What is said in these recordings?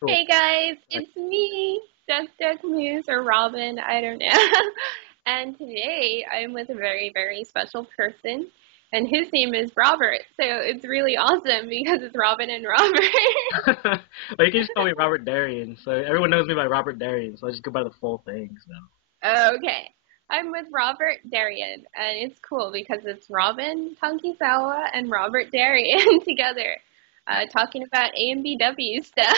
Cool. Hey guys, it's me, DuckduckMousse or Robin, I don't know. And today I'm with a very, very special person, and his name is Robert. So it's really awesome because it's Robin and Robert. Well, you can just call me RobertDarrien. So everyone knows me by RobertDarrien, so I just go by the full thing. So Okay. I'm with RobertDarrien, and it's cool because it's Robin Takizawa and RobertDarrien together, talking about A&BW stuff.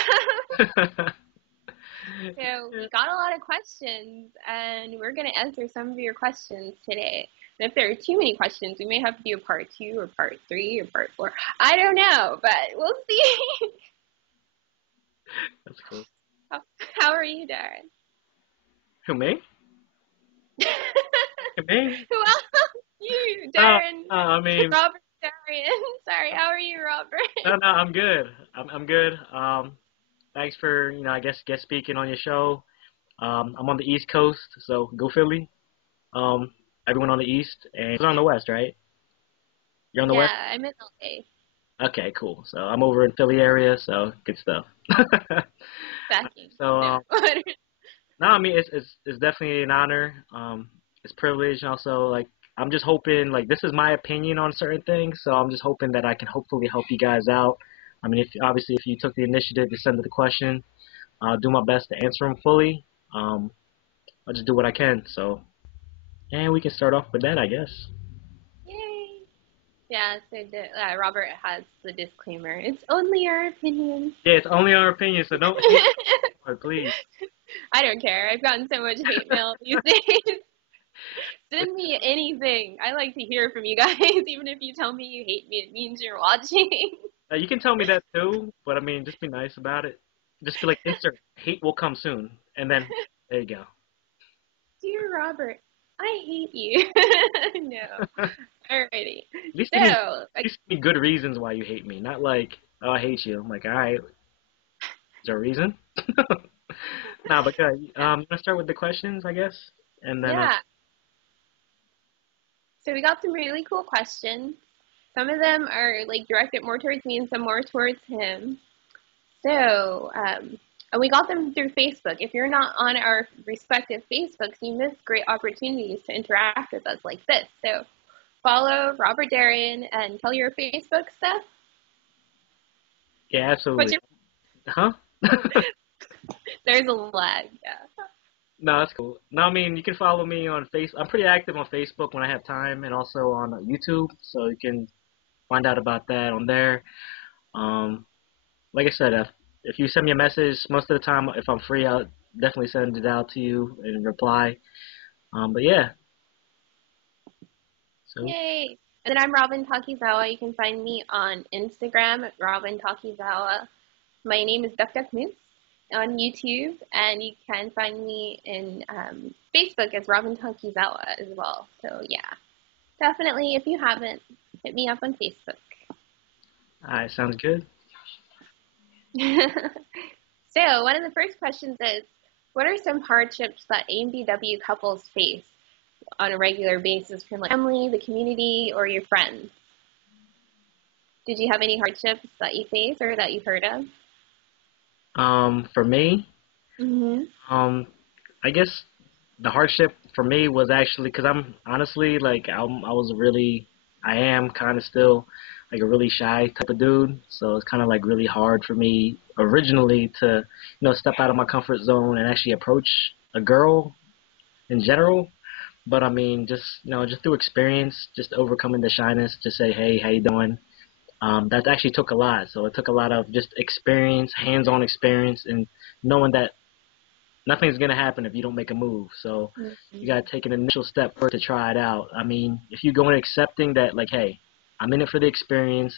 So we got a lot of questions, and we're going to answer some of your questions today. And if there are too many questions, we may have to do a part 2 or part 3 or part 4. I don't know, but we'll see. that's cool. How are you, Darren? Who, me? Who, me? Who else? You, No, Darren. no, I mean, Robert Darrien. Sorry, how are you, no, Robert? no, I'm good. I'm good. Thanks for I guess guest speaking on your show. I'm on the East Coast, so go Philly. Um, Everyone on the East and you're on the West, right? You're on the Yeah, West. I'm in LA. Okay, cool. So I'm over in Philly area, so good stuff. Backing. So No. no, I mean it's definitely an honor. It's a privilege, and also like I'm just hoping like this is my opinion on certain things, so I'm just hoping that I can hopefully help you guys out. I mean, if you took the initiative to send the question, I'll do my best to answer them fully. Um, I'll just do what I can. So, and we can start off with that, I guess. Yay. Yeah, so Robert has the disclaimer. It's only our opinion. Yeah, it's only our opinion, so don't hate me, please. I don't care. I've gotten so much hate mail these days. Send me anything. I like to hear from you guys. Even if you tell me you hate me, it means you're watching. You can tell me that too, but I mean, just be nice about it. Just be like, insert hate will come soon, and then there you go. Dear Robert, I hate you. No. Alrighty. So, At least give me good reasons why you hate me, not like, oh, I hate you. I'm like, all right, is there a reason? Nah, but let's start with the questions, I guess, and then yeah. So we got some really cool questions. Some of them are like directed more towards me and some more towards him. So, and we got them through Facebook. If you're not on our respective Facebooks, you miss great opportunities to interact with us like this. So follow Robert Darrien and tell your Facebook stuff. yeah, What's absolutely. your, Huh? there's a lag, yeah. No, that's cool. No, I mean you can follow me on Face. I'm pretty active on Facebook when I have time, and also on YouTube, so you can find out about that on there. Um, like I said, if you send me a message, most of the time, if I'm free, I'll definitely send it out to you and reply. But yeah, so Yay. And then I'm Robin Takizawa. You can find me on Instagram at Robin Takizawa. My name is DuckduckMousse on YouTube, and you can find me in Facebook as Robin Takizawa as well. So yeah, definitely if you haven't, hit me up on Facebook. all right, sounds good. So one of the first questions is, what are some hardships that A&BW couples face on a regular basis from like family, the community, or your friends? Did you have any hardships that you face or that you've heard of? For me, Mm-hmm. I guess the hardship for me was actually because I'm honestly like I was really I am kind of still like a really shy type of dude, so it's kind of like really hard for me originally to step out of my comfort zone and actually approach a girl in general. But I mean, just through experience, just overcoming the shyness, to say, hey, how you doing? That actually took a lot. So it took a lot of just experience, hands-on experience, and knowing that nothing's gonna happen if you don't make a move. So you gotta take an initial step first to try it out. I mean, if you go in accepting that, like, hey, I'm in it for the experience.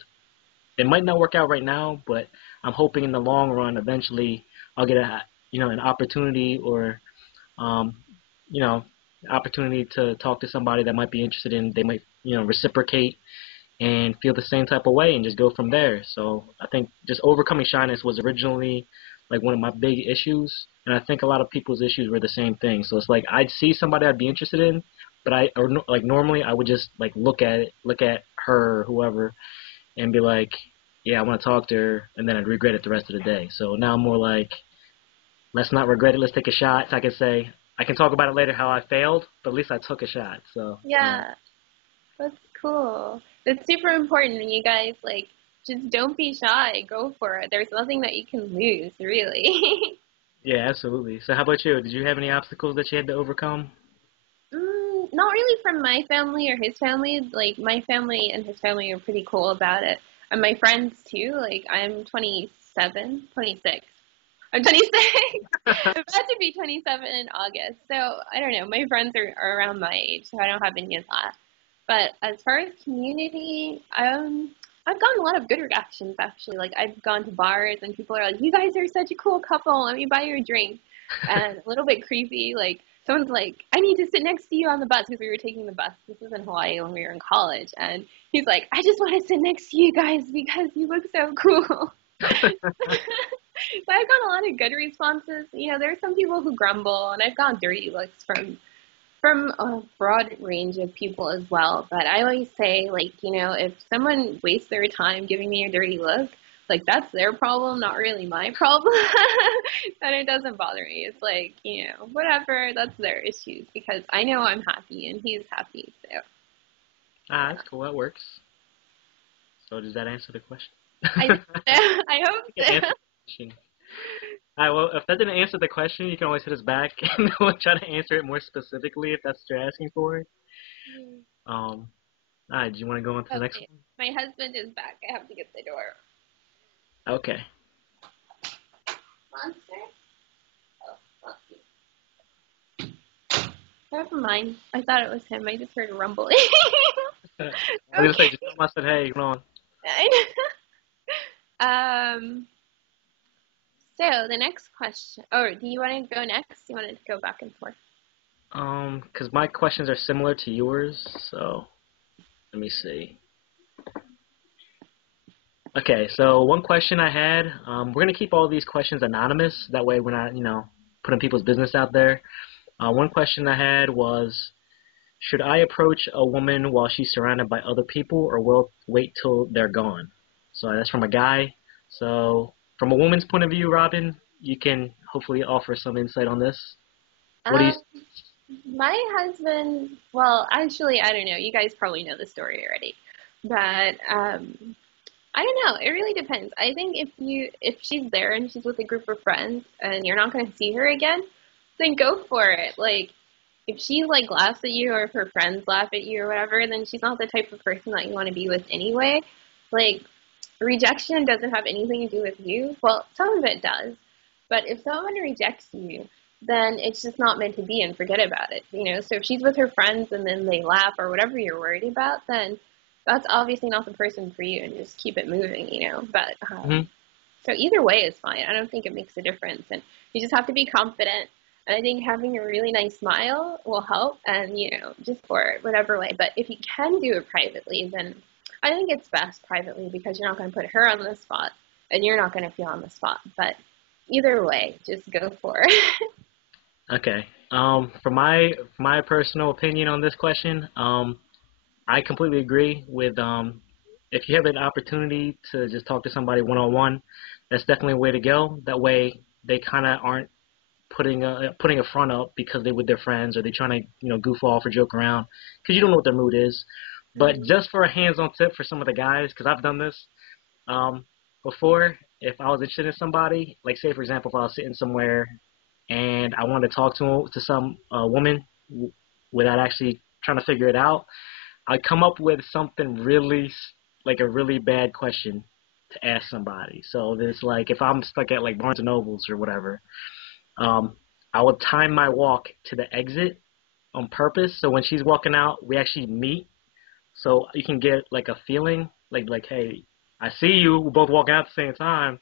It might not work out right now, but I'm hoping in the long run, eventually, I'll get an opportunity or, um, you know, opportunity to talk to somebody that might be interested in. They might, reciprocate and feel the same type of way and just go from there. So I think just overcoming shyness was originally like one of my big issues, and I think a lot of people's issues were the same thing. So it's like I'd see somebody I'd be interested in, but like normally I would just like look at her or whoever and be like, yeah, I want to talk to her, and then I'd regret it the rest of the day. So now I'm more like, let's not regret it. Let's take a shot. So I can say, I can talk about it later how I failed, but at least I took a shot. So, Yeah, that's cool. It's super important when you guys like just don't be shy. Go for it. There's nothing that you can lose, really. yeah, absolutely. So how about you? Did you have any obstacles that you had to overcome? Not really from my family or his family. Like my family and his family are pretty cool about it, and my friends too. Like I'm 27, 26. I'm 26. I'm about to be 27 in August. So I don't know. My friends are around my age, so I don't have any of that. But as far as community, I've gotten a lot of good reactions actually. Like I've gone to bars and people are like, "You guys are such a cool couple. Let me buy you a drink." And a little bit creepy. Like someone's like, "I need to sit next to you on the bus," because we were taking the bus. This was in Hawaii when we were in college, and he's like, "I just want to sit next to you guys because you look so cool." So I've got a lot of good responses. You know, there are some people who grumble, and I've gotten dirty looks from a broad range of people as well. But I always say, like, you know, if someone wastes their time giving me a dirty look, like that's their problem, not really my problem. And it doesn't bother me. It's like, you know, whatever, that's their issues because I know I'm happy and he's happy. So Ah, that's cool. That works. So does that answer the question? I I hope You can answer so. the question. All right, well, if that didn't answer the question, you can always hit us back, and we'll try to answer it more specifically if that's what you're asking for. All right, do you want to go on to the next Okay, my husband is back. I have to get the door. one? Okay. Monster? Oh, lucky. Never mind. I thought it was him. I just heard rumbling. I was gonna say, Okay. just tell him I said, hey, hold on. um. So the next question. Oh, do you want to go next? You want to go back and forth? Because my questions are similar to yours, so let me see. Okay, so one question I had, we're gonna keep all these questions anonymous. That way, we're not, putting people's business out there. One question I had was, should I approach a woman while she's surrounded by other people, or will wait till they're gone? So that's from a guy. So from a woman's point of view, Robin, you can hopefully offer some insight on this. What do you? Um, my husband. Well, actually, I don't know. You guys probably know the story already, but I don't know. It really depends. I think if she's there and she's with a group of friends and you're not going to see her again, then go for it. Like if she like laughs at you or if her friends laugh at you or whatever, then she's not the type of person that you want to be with anyway. Like rejection doesn't have anything to do with you. Well, some of it does. But if someone rejects you, then it's just not meant to be and forget about it. You know, so if she's with her friends and then they laugh or whatever you're worried about, then that's obviously not the person for you and just keep it moving, you know. But Mhm. so either way is fine. I don't think it makes a difference. And you just have to be confident. And I think having a really nice smile will help and, you know, just for it, whatever way. But if you can do it privately, then I think it's best privately because you're not going to put her on the spot and you're not going to feel on the spot. But either way, just go for it. Okay. For my personal opinion on this question, I completely agree with if you have an opportunity to just talk to somebody one on one, that's definitely a way to go. That way they kind of aren't putting a front up because they're with their friends or they're trying to goof off or joke around because you don't know what their mood is. But just for a hands-on tip for some of the guys, because I've done this before, if I was interested in somebody, like say for example, if I was sitting somewhere and I wanted to talk to some woman without actually trying to figure it out, I come up with something really like a really bad question to ask somebody. So there's like if I'm stuck at like Barnes and Nobles or whatever, um, I would time my walk to the exit on purpose. So when she's walking out, we actually meet. So you can get like a feeling like hey, I see you. We're both walking out at the same time.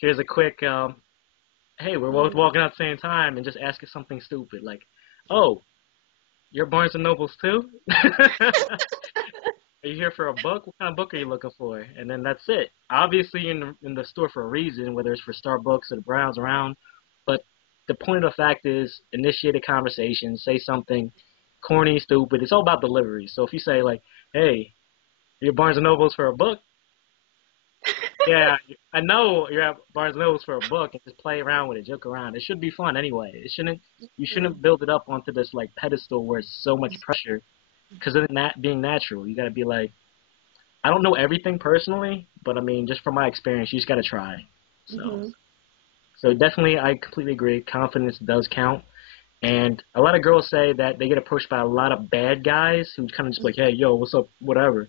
Here's a quick hey, we're both walking out at the same time, and just ask us something stupid like, oh, you're Barnes and Nobles too? Are you here for a book? What kind of book are you looking for? And then that's it. Obviously, you're in the store for a reason, whether it's for Starbucks or the Browns around. But the point of the fact is, initiate a conversation, say something corny, stupid. It's all about delivery. So if you say like, "Hey, you're Barnes and Nobles for a book," Yeah, I know you're at Barnes Nobles for a book and just play around with it, joke around. It should be fun anyway. You shouldn't build it up onto this like pedestal where it's so much pressure. Because of that being natural, you gotta be like, I don't know everything personally, but I mean, just from my experience, you just gotta try. So, Mm-hmm. so definitely, I completely agree. Confidence does count. And a lot of girls say that they get approached by a lot of bad guys who kind of just like, hey, yo, what's up, whatever.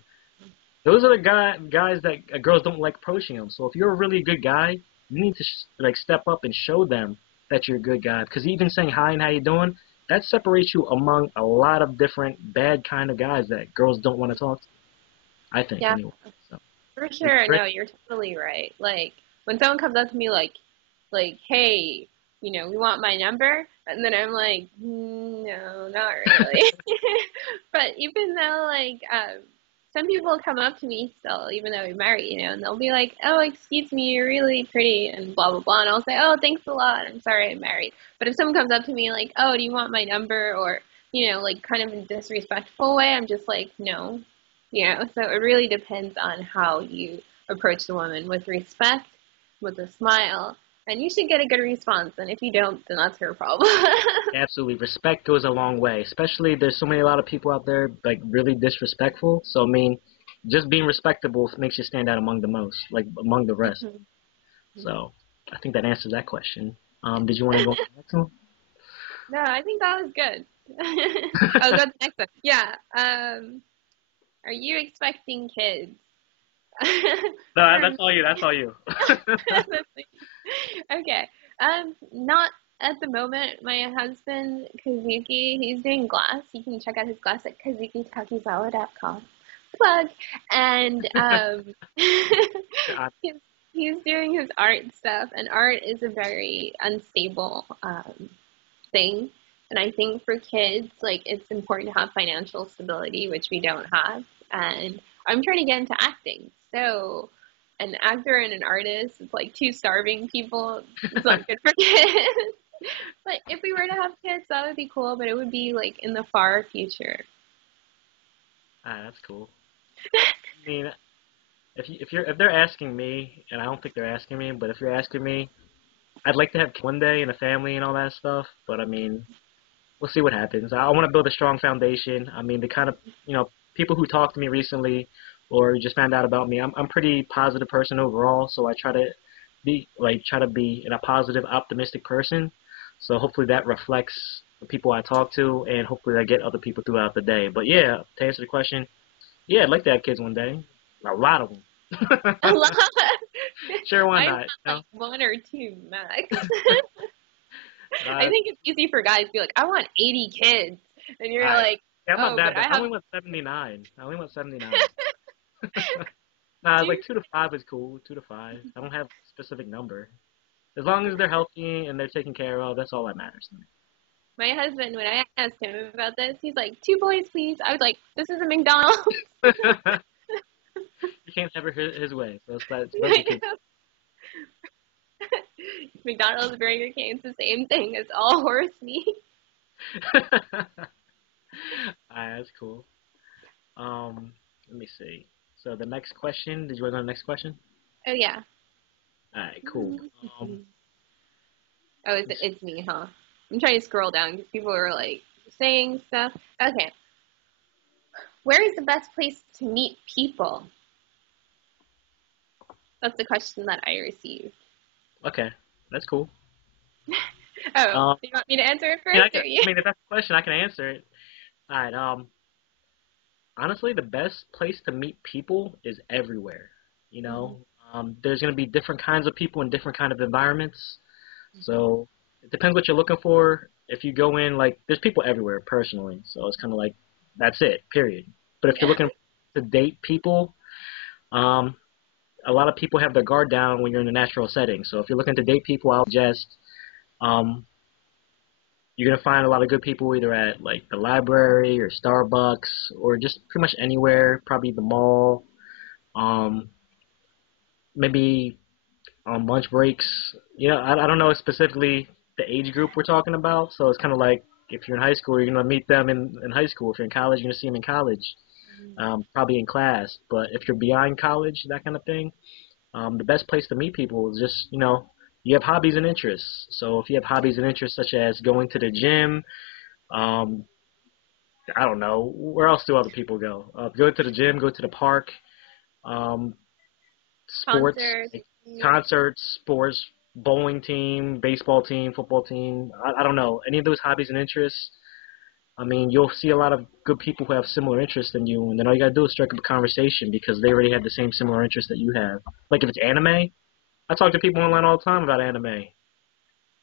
Those are the guys that girls don't like approaching them. So if you're a really good guy, you need to like step up and show them that you're a good guy. Because even saying hi and how you doing, that separates you among a lot of different bad kind of guys that girls don't want to talk to. I think Yeah, anyway. So for would you sure. agree? No, you're totally right. Like when someone comes up to me like, hey, we want my number, and then I'm like, no, not really. But even though some people come up to me still, even though we're married, and they'll be like, oh, excuse me, you're really pretty, and blah blah blah, and I'll say, oh, thanks a lot. I'm sorry I'm married. But if someone comes up to me like, oh, do you want my number, or like kind of in a disrespectful way, I'm just like, no. So it really depends on how you approach the woman with respect, with a smile, and you should get a good response. And if you don't, then that's her problem. Absolutely. Respect goes a long way. Especially there's a lot of people out there like really disrespectful. So I mean, just being respectable makes you stand out among the most, like among the rest. So I think that answers that question. Did you want to go on to the next one? No, I think that was good. I'll go to the next one. Yeah. Are you expecting kids? No, For that's me, all you. That's all you. okay. Not at the moment. My husband Kazuki, he's doing glass. You can check out his glass at kazukitakizawa.com. Plug. And he's he's doing his art stuff, and art is a very unstable thing. And I think for kids, like it's important to have financial stability, which we don't have. And I'm trying to get into acting, so an actor and an artist, it's like two starving people. It's not good for kids. But if we were to have kids, that would be cool. But it would be like in the far future. That's cool. I mean, if they're asking me, and I don't think they're asking me, but if you're asking me, I'd like to have kids one day and a family and all that stuff. But I mean, we'll see what happens. I want to build a strong foundation. I mean, the kind of people who talked to me recently or just found out about me, I'm pretty positive person overall. So I try to be a positive, optimistic person. So hopefully that reflects the people I talk to, and hopefully I get other people throughout the day. But yeah, to answer the question, yeah, I'd like to have kids one day, a lot of them. A lot. Sure, why I not? want like one or two max. I Uh, think it's easy for guys to be like, I want 80 kids, and you're I, like, yeah, I'm not oh, that but I bad. I have only want 79. I only want 79. Nah, two. like 2 to 5 is cool. 2 to 5. I don't have a specific number. As long as they're healthy and they're taken care of, that's all that matters to me. My husband, when I asked him about this, he's like, 2 boys, please. I was like, this is a McDonald's. You can't have it his way. So it's best you can. McDonald's, Burger King, it's the same thing. It's all horse meat. Alright, that's cool. Let me see. So the next question. Did you want to go to the next question? Oh, yeah. Alright, cool. Oh, it's me, huh? I'm trying to scroll down because people are like saying stuff. Okay. Where is the best place to meet people? That's the question that I received. Okay, that's cool. Oh, Um, do you want me to answer it yeah, first or you? I mean, if that's the question, I can answer it. Alright. Honestly, the best place to meet people is everywhere. You know, there's going to be different kinds of people in different kind of environments. So it depends what you're looking for. If you go in, like, there's people everywhere, personally. So it's kind of like, that's it, period. But if you're Yeah. looking to date people, um, a lot of people have their guard down when you're in a natural setting. So if you're looking to date people, I'll suggest um, you're going to find a lot of good people either at, like, the library or Starbucks or just pretty much anywhere, probably the mall, um, maybe on lunch breaks. I don't know specifically the age group we're talking about, so it's kind of like if you're in high school, you're going to meet them in high school. If you're in college, you're going to see them in college, probably in class. But if you're beyond college, that kind of thing, The best place to meet people is just, you have hobbies and interests. So if you have hobbies and interests such as going to the gym, um, I don't know, where else do other people go? Go to the gym, go to the park, um, sports, Concerts. like concerts, sports, bowling team, baseball team, football team. I don't know. Any of those hobbies and interests, I mean, you'll see a lot of good people who have similar interests than you, and then all you gotta do is strike up a conversation because they already have the same similar interests that you have. Like if it's anime, I talk to people online all the time about anime.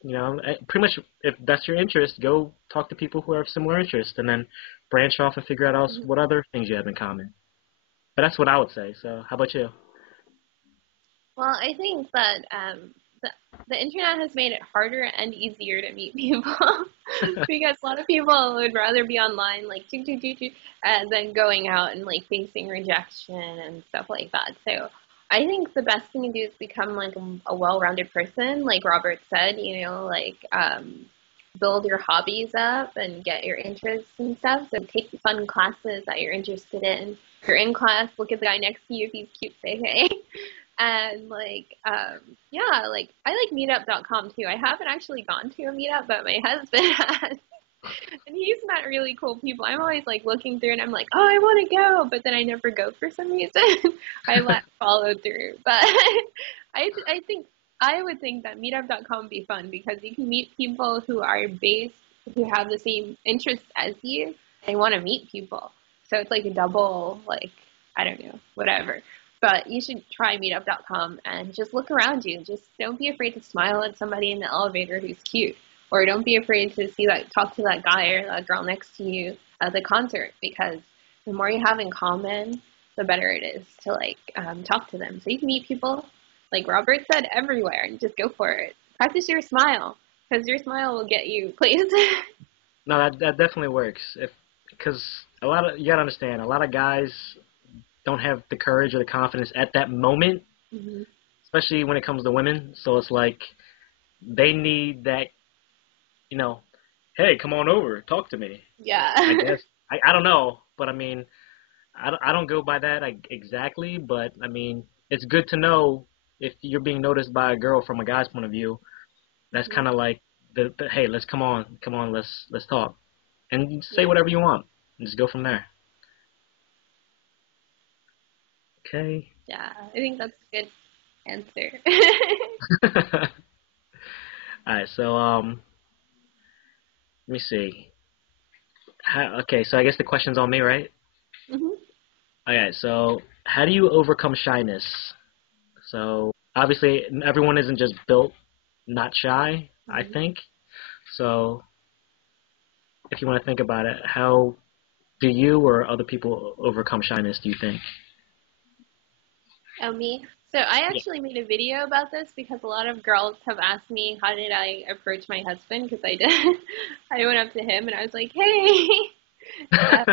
Pretty much if that's your interest, go talk to people who have similar interests, and then branch off and figure out else what other things you have in common. But that's what I would say. So how about you? Well, I think that the internet has made it harder and easier to meet people because a lot of people would rather be online, like, than going out and, like, facing rejection and stuff like that. So I think the best thing to do is become, like, a well-rounded person, like Robert said, build your hobbies up and get your interests and stuff. So take fun classes that you're interested in. If you're in class, look at the guy next to you. If he's cute, say hey. And yeah, like I like meetup.com too. I haven't actually gone to a meetup, but my husband has. And he's met really cool people. I'm always like looking through and I'm like, oh, I want to go, but then I never go for some reason. I let follow through. But I would think that meetup.com would be fun because you can meet people who who have the same interests as you. They want to meet people. So it's like a double, like, I don't know, whatever. But you should try meetup.com and just look around you. Just don't be afraid to smile at somebody in the elevator who's cute. Or don't be afraid to talk to that guy or that girl next to you at the concert, because the more you have in common, the better it is to talk to them. So you can meet people, like Robert said, everywhere, and just go for it. Practice your smile, because your smile will get you places. No, that definitely works. Because you gotta understand, a lot of guys don't have the courage or the confidence at that moment, Mm-hmm. especially when it comes to women. So it's like they need that, hey, come on over, talk to me. Yeah. I guess I don't know, but I mean, I don't go by that exactly, but I mean, it's good to know if you're being noticed by a girl from a guy's point of view. That's kind of like the hey, let's come on, let's talk, and say Yeah. whatever you want, and just go from there. Okay. Yeah. I think that's a good answer. All right, so let me see. Okay, so I guess the question's on me, right? hmm Okay, so how do you overcome shyness? So obviously, everyone isn't just built not shy, I hmm think. So if you want to think about it, how do you or other people overcome shyness, do you think? Oh, me? So I Yeah. actually made a video about this because a lot of girls have asked me how did I approach my husband, because I did. I went up to him and I was like, hey. Uh,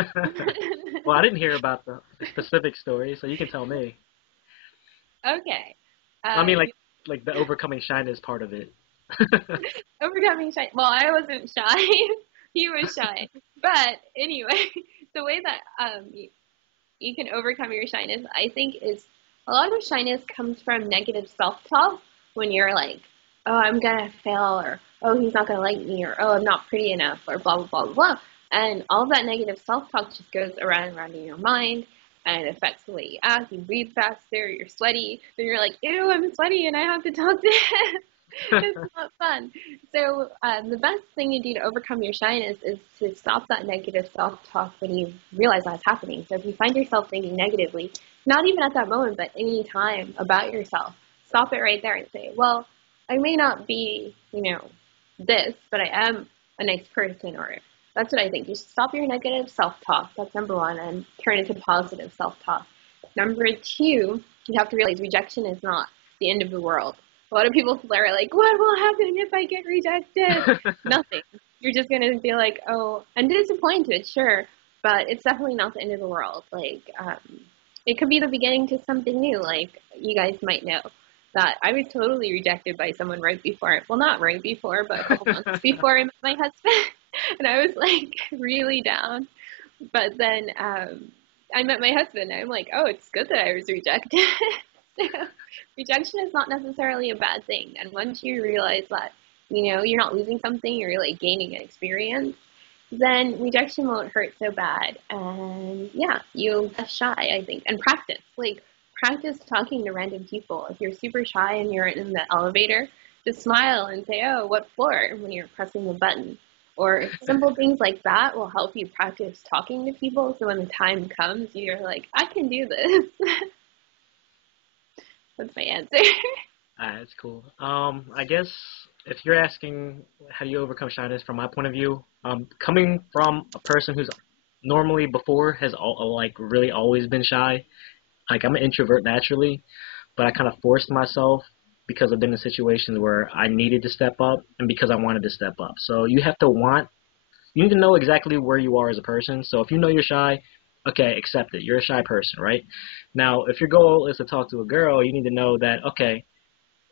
Well, I didn't hear about the specific story, so you can tell me. okay. I mean, Um, like the overcoming shyness part of it. Overcoming shy. Well, I wasn't shy. He was shy. But anyway, the way that you can overcome your shyness, I think, is a lot of shyness comes from negative self-talk when you're like, oh, I'm gonna fail, or oh, he's not gonna like me, or oh, I'm not pretty enough, or blah blah blah blah. And all of that negative self-talk just goes around and around in your mind, and it affects the way you act. You breathe faster, you're sweaty, then you're like, ew, I'm sweaty, and I have to talk to him. It's not fun. So the best thing you do to overcome your shyness is to stop that negative self-talk when you realize that's happening. So if you find yourself thinking negatively, not even at that moment, but any time about yourself, stop it right there and say, well, I may not be, this, but I am a nice person, or that's what I think. You should stop your negative self-talk. That's number one, and turn it to positive self-talk. Number two, you have to realize rejection is not the end of the world. A lot of people are like, what will happen if I get rejected? Nothing. You're just going to be like, oh, and disappointed, sure, but it's definitely not the end of the world. It could be the beginning to something new. Like, you guys might know that I was totally rejected by someone right before, well, not right before, but a couple months before I met my husband. And I was like really down. But then I met my husband, and I'm like, oh, it's good that I was rejected. Rejection is not necessarily a bad thing. And once you realize that, you're not losing something, you're like gaining an experience, then rejection won't hurt so bad. And yeah, you'll be shy, I think. And practice. Like, practice talking to random people. If you're super shy and you're in the elevator, just smile and say, oh, what floor, when you're pressing the button. Or simple things like that will help you practice talking to people, so when the time comes, you're like, I can do this. That's my answer. That's cool. I guess if you're asking how do you overcome shyness from my point of view, coming from a person who's normally before has like really always been shy. Like, I'm an introvert naturally, but I kind of forced myself because I've been in situations where I needed to step up and because I wanted to step up. So you need to know exactly where you are as a person. So if you know you're shy, okay, accept it. You're a shy person, right? Now, if your goal is to talk to a girl, you need to know that, okay,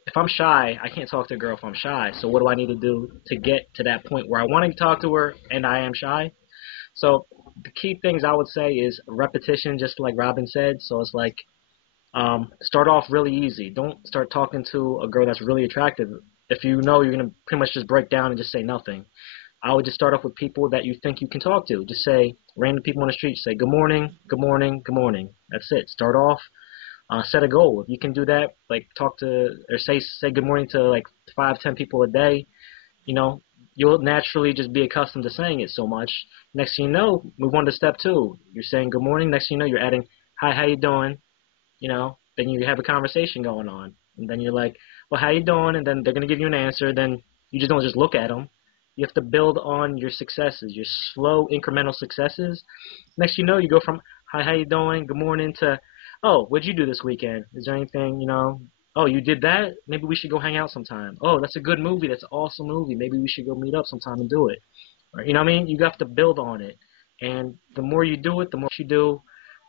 if I'm shy, I can't talk to a girl if I'm shy. So what do I need to do to get to that point where I want to talk to her and I am shy? So the key things I would say is repetition, just like Robin said. So it's like, start off really easy. Don't start talking to a girl that's really attractive if you know you're going to pretty much just break down and just say nothing. I would just start off with people that you think you can talk to. Just say random people on the street. Say good morning, good morning, good morning. That's it. Start off. Set a goal. If you can do that, like talk to or say good morning to like 5, 10 people a day, you'll naturally just be accustomed to saying it so much. Next thing you know, move on to step 2. You're saying good morning. Next thing you know, you're adding hi, how you doing? Then you have a conversation going on, and then you're like, well, how you doing? And then they're gonna give you an answer. Then you just don't just look at them. You have to build on your successes, your slow incremental successes. Next you know, you go from hi, how you doing? Good morning to, oh, what'd you do this weekend? Is there anything, oh, you did that? Maybe we should go hang out sometime. Oh, that's a good movie. That's an awesome movie. Maybe we should go meet up sometime and do it. Or, you know what I mean? You have to build on it. And the more you do it, the more you do,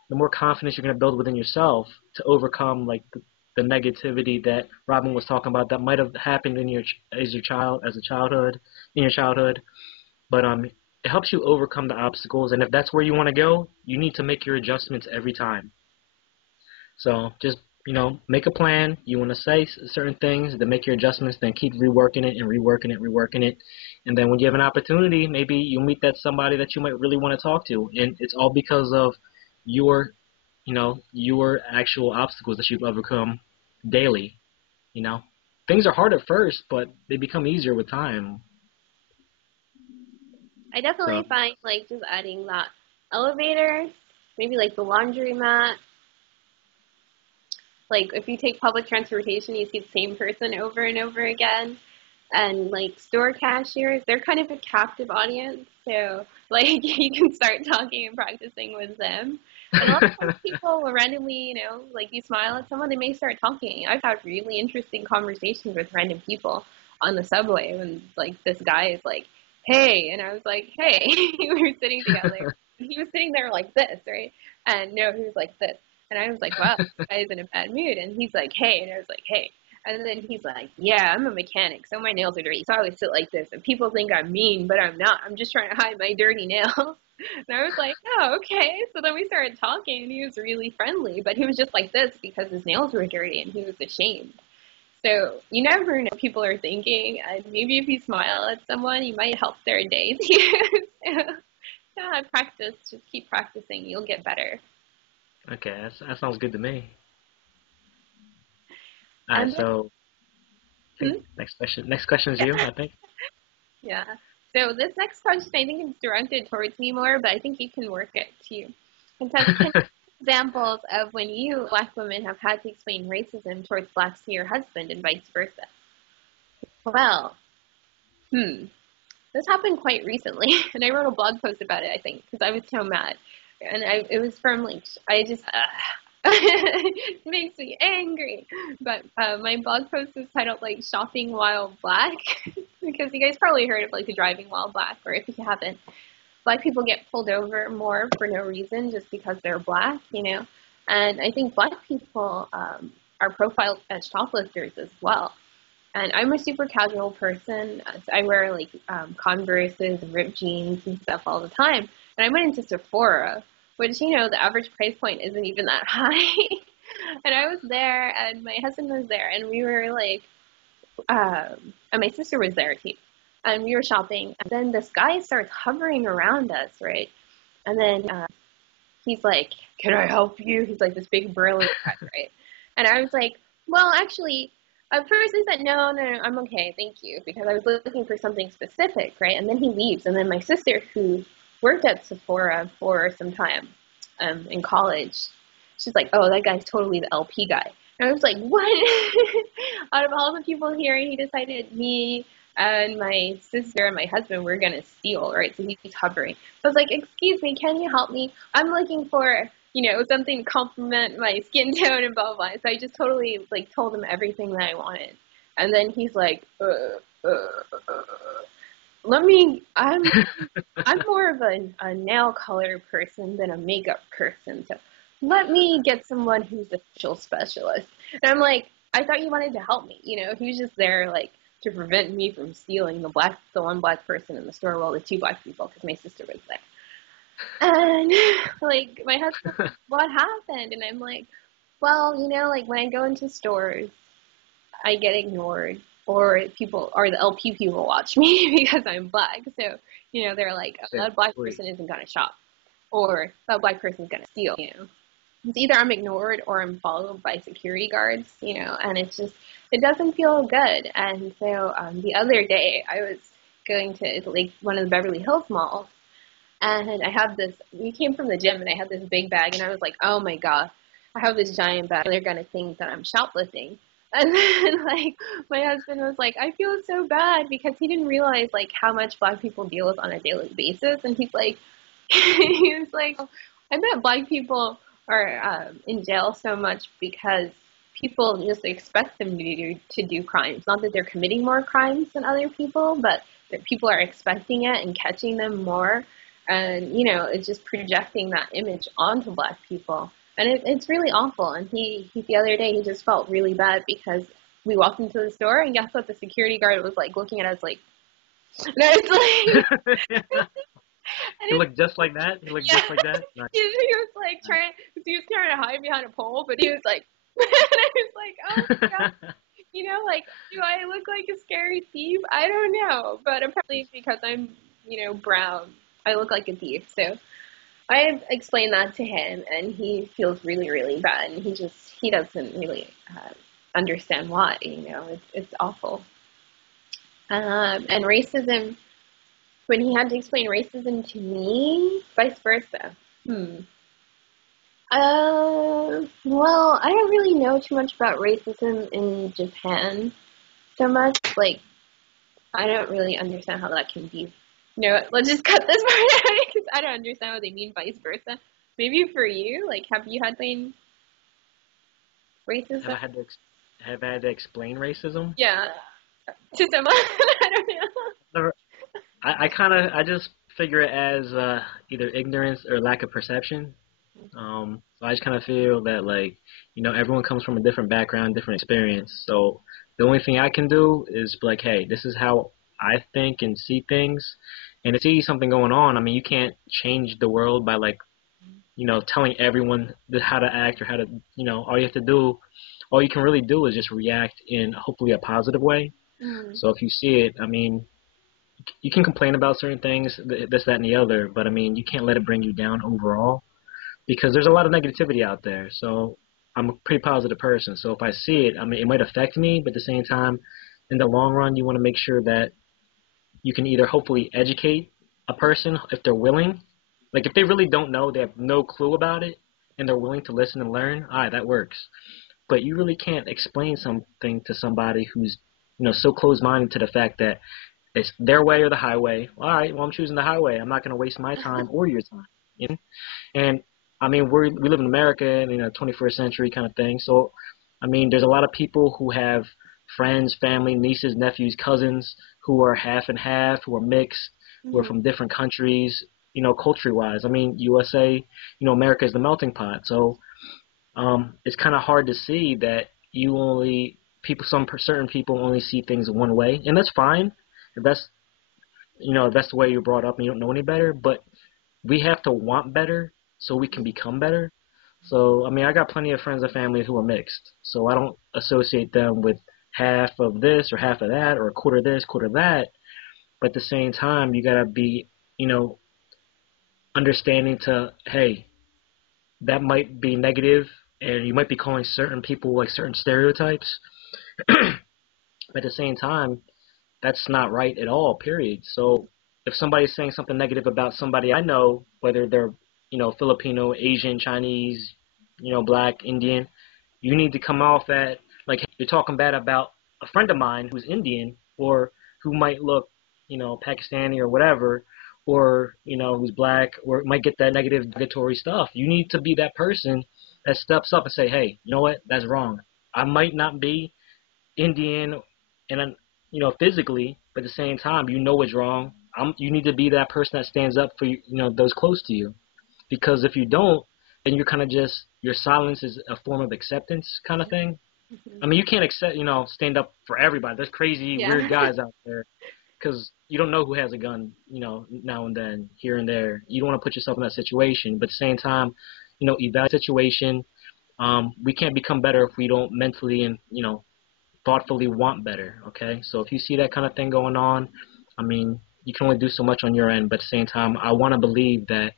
the more confidence you're going to build within yourself to overcome like the negativity that Robin was talking about that might have happened in in your childhood. But it helps you overcome the obstacles, and if that's where you want to go, you need to make your adjustments every time. So just make a plan. You want to say certain things, then make your adjustments, then keep reworking it and reworking it, and then when you have an opportunity, maybe you'll meet that somebody that you might really want to talk to, and it's all because of your your actual obstacles that you've overcome daily. Things are hard at first, but they become easier with time. I So definitely find like just adding that elevator, maybe like the laundromat. Like if you take public transportation, you see the same person over and over again. And like store cashiers, they're kind of a captive audience. So like you can start talking and practicing with them. And a lot of times people will randomly, like you smile at someone, they may start talking. I've had really interesting conversations with random people on the subway when like this guy is like, hey, and I was like, hey, we were sitting together. He was sitting there like this, right? And no, he was like this. And I was like, wow, this guy is in a bad mood. And he's like, hey, and I was like, hey. And then he's like, yeah, I'm a mechanic, so my nails are dirty. So I always sit like this, and people think I'm mean, but I'm not. I'm just trying to hide my dirty nails. And I was like, oh, okay. So then we started talking, and he was really friendly, but he was just like this because his nails were dirty, and he was ashamed. So you never know what people are thinking, and maybe if you smile at someone, you might help their day too. So, yeah, practice. Just keep practicing. You'll get better. okay, that sounds good to me. All right, And so I think then, next question is you, I think. yeah. So this next question, I think it's directed towards me more, but I think you can work it too. It says, can you give examples of when you, Black women, have had to explain racism towards Blacks to your husband and vice versa? Well, this happened quite recently, and I wrote a blog post about it, I think, because I was so mad. And it was from, like, I just, it makes me angry. But my blog post is titled, like, Shopping While Black, because you guys probably heard of, like, the Driving While Black, or if you haven't, Black people get pulled over more for no reason just because they're Black, And I think Black people are profiled as shoplifters as well. And I'm a super casual person. So I wear like Converses and ripped jeans and stuff all the time. And I went into Sephora, which, the average price point isn't even that high. And I was there, and my husband was there, and we were like, and my sister was there too. And we were shopping, and then this guy starts hovering around us, right? And then he's like, "Can I help you?" He's like this big burly guy, right? And I was like, "Well, actually, at first I said no, I'm okay, thank you," because I was looking for something specific, right? And then he leaves, and then my sister, who worked at Sephora for some time in college, she's like, "Oh, that guy's totally the LP guy." And I was like, "What?" Out of all the people here, he decided me and my sister and my husband were gonna steal, right? So he's hovering. So I was like, "Excuse me, can you help me? I'm looking for, something to complement my skin tone and blah, blah, blah." So I just totally, like, told him everything that I wanted. And then he's like, I'm more of a nail color person than a makeup person, so let me get someone who's a facial specialist." And I'm like, "I thought you wanted to help me." He was just there, like, to prevent me from stealing the one black person in the store, well, the two black people, because my sister was there. And, like, my husband's like, "What happened?" And I'm like, "Well, like, when I go into stores, I get ignored, or the LP people watch me because I'm black. So, they're like, oh, that black person isn't going to shop, or that black person's going to steal, It's either I'm ignored or I'm followed by security guards, and it doesn't feel good. And so the other day I was going to, like, one of the Beverly Hills malls, and we came from the gym, and I had this big bag, and I was like, "Oh my God, I have this giant bag. They're going to think that I'm shoplifting." And then, like, my husband was like, "I feel so bad," because he didn't realize, like, how much black people deal with on a daily basis. And he's like, he was like, "Oh, I bet black people are in jail so much because people just expect them to do crimes. Not that they're committing more crimes than other people, but that people are expecting it and catching them more. And, it's just projecting that image onto black people. And it's really awful." And he the other day, he just felt really bad because we walked into the store, and guess what? The security guard was, like, looking at us like, and I was like, He looked just like that? He looked just like that? Nice. He was, like, trying to hide behind a pole, but he was like, and I was like, "Oh my God." Like, do I look like a scary thief? I don't know. But apparently because I'm, brown, I look like a thief. So I explained that to him, and he feels really, really bad. And he doesn't really understand why, it's awful. And racism, when he had to explain racism to me, vice versa. Well, I don't really know too much about racism in Japan so much. Like, I don't really understand how that can be. Let's just cut this part out because I don't understand what they mean vice versa. Maybe for you, like, have you had any racism? Have I had to explain racism? Yeah, to someone. I don't know. I just figure it as either ignorance or lack of perception. So I just kind of feel that, like, everyone comes from a different background, different experience. So the only thing I can do is be like, hey, this is how I think and see things. And to see something going on, I mean, you can't change the world by, like, telling everyone how to act or how to, all you can really do is just react in hopefully a positive way. So if you see it, I mean, you can complain about certain things, this, that, and the other, but I mean, you can't let it bring you down overall because there's a lot of negativity out there. So I'm a pretty positive person. So if I see it, I mean, it might affect me, but at the same time, in the long run, you want to make sure that you can either hopefully educate a person if they're willing. Like, if they really don't know, they have no clue about it, and they're willing to listen and learn, all right, that works. But you really can't explain something to somebody who's, so closed-minded to the fact that it's their way or the highway. All right, well, I'm choosing the highway. I'm not going to waste my time or your time. And, I mean, we live in America in 21st century kind of thing. So, I mean, there's a lot of people who have friends, family, nieces, nephews, cousins who are half and half, who are mixed, who are from different countries, culture-wise. I mean, USA, America is the melting pot. So it's kind of hard to see that certain people only see things one way. And that's fine. If that's the way you're brought up and you don't know any better. But we have to want better so we can become better. So, I mean, I got plenty of friends and family who are mixed. So I don't associate them with half of this or half of that or a quarter this, quarter that. But at the same time, you gotta be, you know, understanding to, hey, that might be negative, and you might be calling certain people like certain stereotypes. But at the same time, that's not right at all, period. So if somebody's saying something negative about somebody I know, whether they're, Filipino, Asian, Chinese, black, Indian, you need to come off at, like, you're talking bad about a friend of mine who's Indian or who might look, Pakistani or whatever, or, who's black or might get that negative derogatory stuff. You need to be that person that steps up and say, hey, you know what, that's wrong. I might not be Indian and physically, but at the same time, it's wrong. You need to be that person that stands up for those close to you, because if you don't, then you're kind of just your silence is a form of acceptance kind of thing. Mm-hmm. I mean, you can't stand up for everybody. There's crazy Yeah. weird guys out there because you don't know who has a gun, now and then, here and there. You don't want to put yourself in that situation, but at the same time, evaluate the situation. We can't become better if we don't mentally and thoughtfully want better, okay? So if you see that kind of thing going on, I mean, you can only do so much on your end, but at the same time, I want to believe that,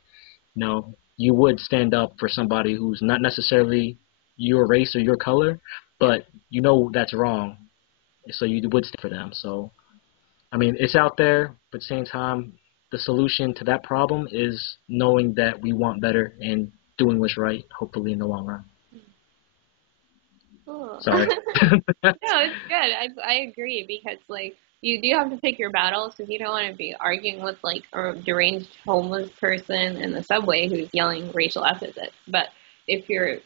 you would stand up for somebody who's not necessarily your race or your color, but that's wrong, so you would stand for them. So, I mean, it's out there, but at the same time, the solution to that problem is knowing that we want better and doing what's right, hopefully in the long run. Cool. Sorry. No, it's good. I agree, because like you do have to pick your battles, because you don't want to be arguing with like a deranged homeless person in the subway who's yelling racial epithets. But if you're,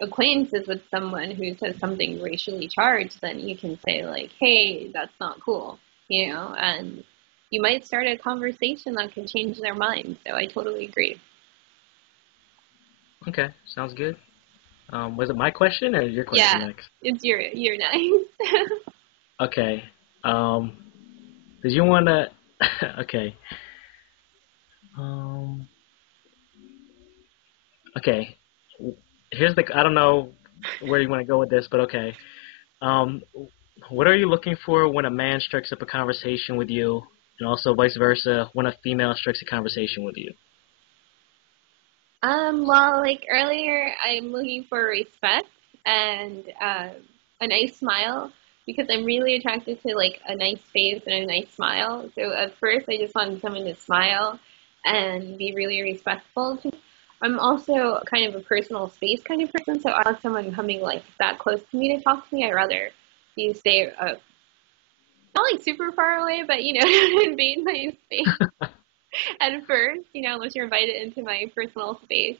acquaintances with someone who says something racially charged, then you can say like, hey, that's not cool, and you might start a conversation that can change their mind. So I totally agree. Okay, sounds good. Was it my question or your question Yeah, next? it's your nice. Okay. Um, did you want to? Okay. Um, okay. Here's the. I don't know where you want to go with this, but okay. Um, what are you looking for when a man strikes up a conversation with you, and also vice versa when a female strikes a conversation with you? Well, like earlier, I'm looking for respect and a nice smile, because I'm really attracted to like a nice face and a nice smile. So at first, I just wanted someone to smile and be really respectful to me. I'm also kind of a personal space kind of person, so I want someone coming like that close to me to talk to me. I'd rather you stay not like super far away, but invade my space at first, unless you're invited into my personal space.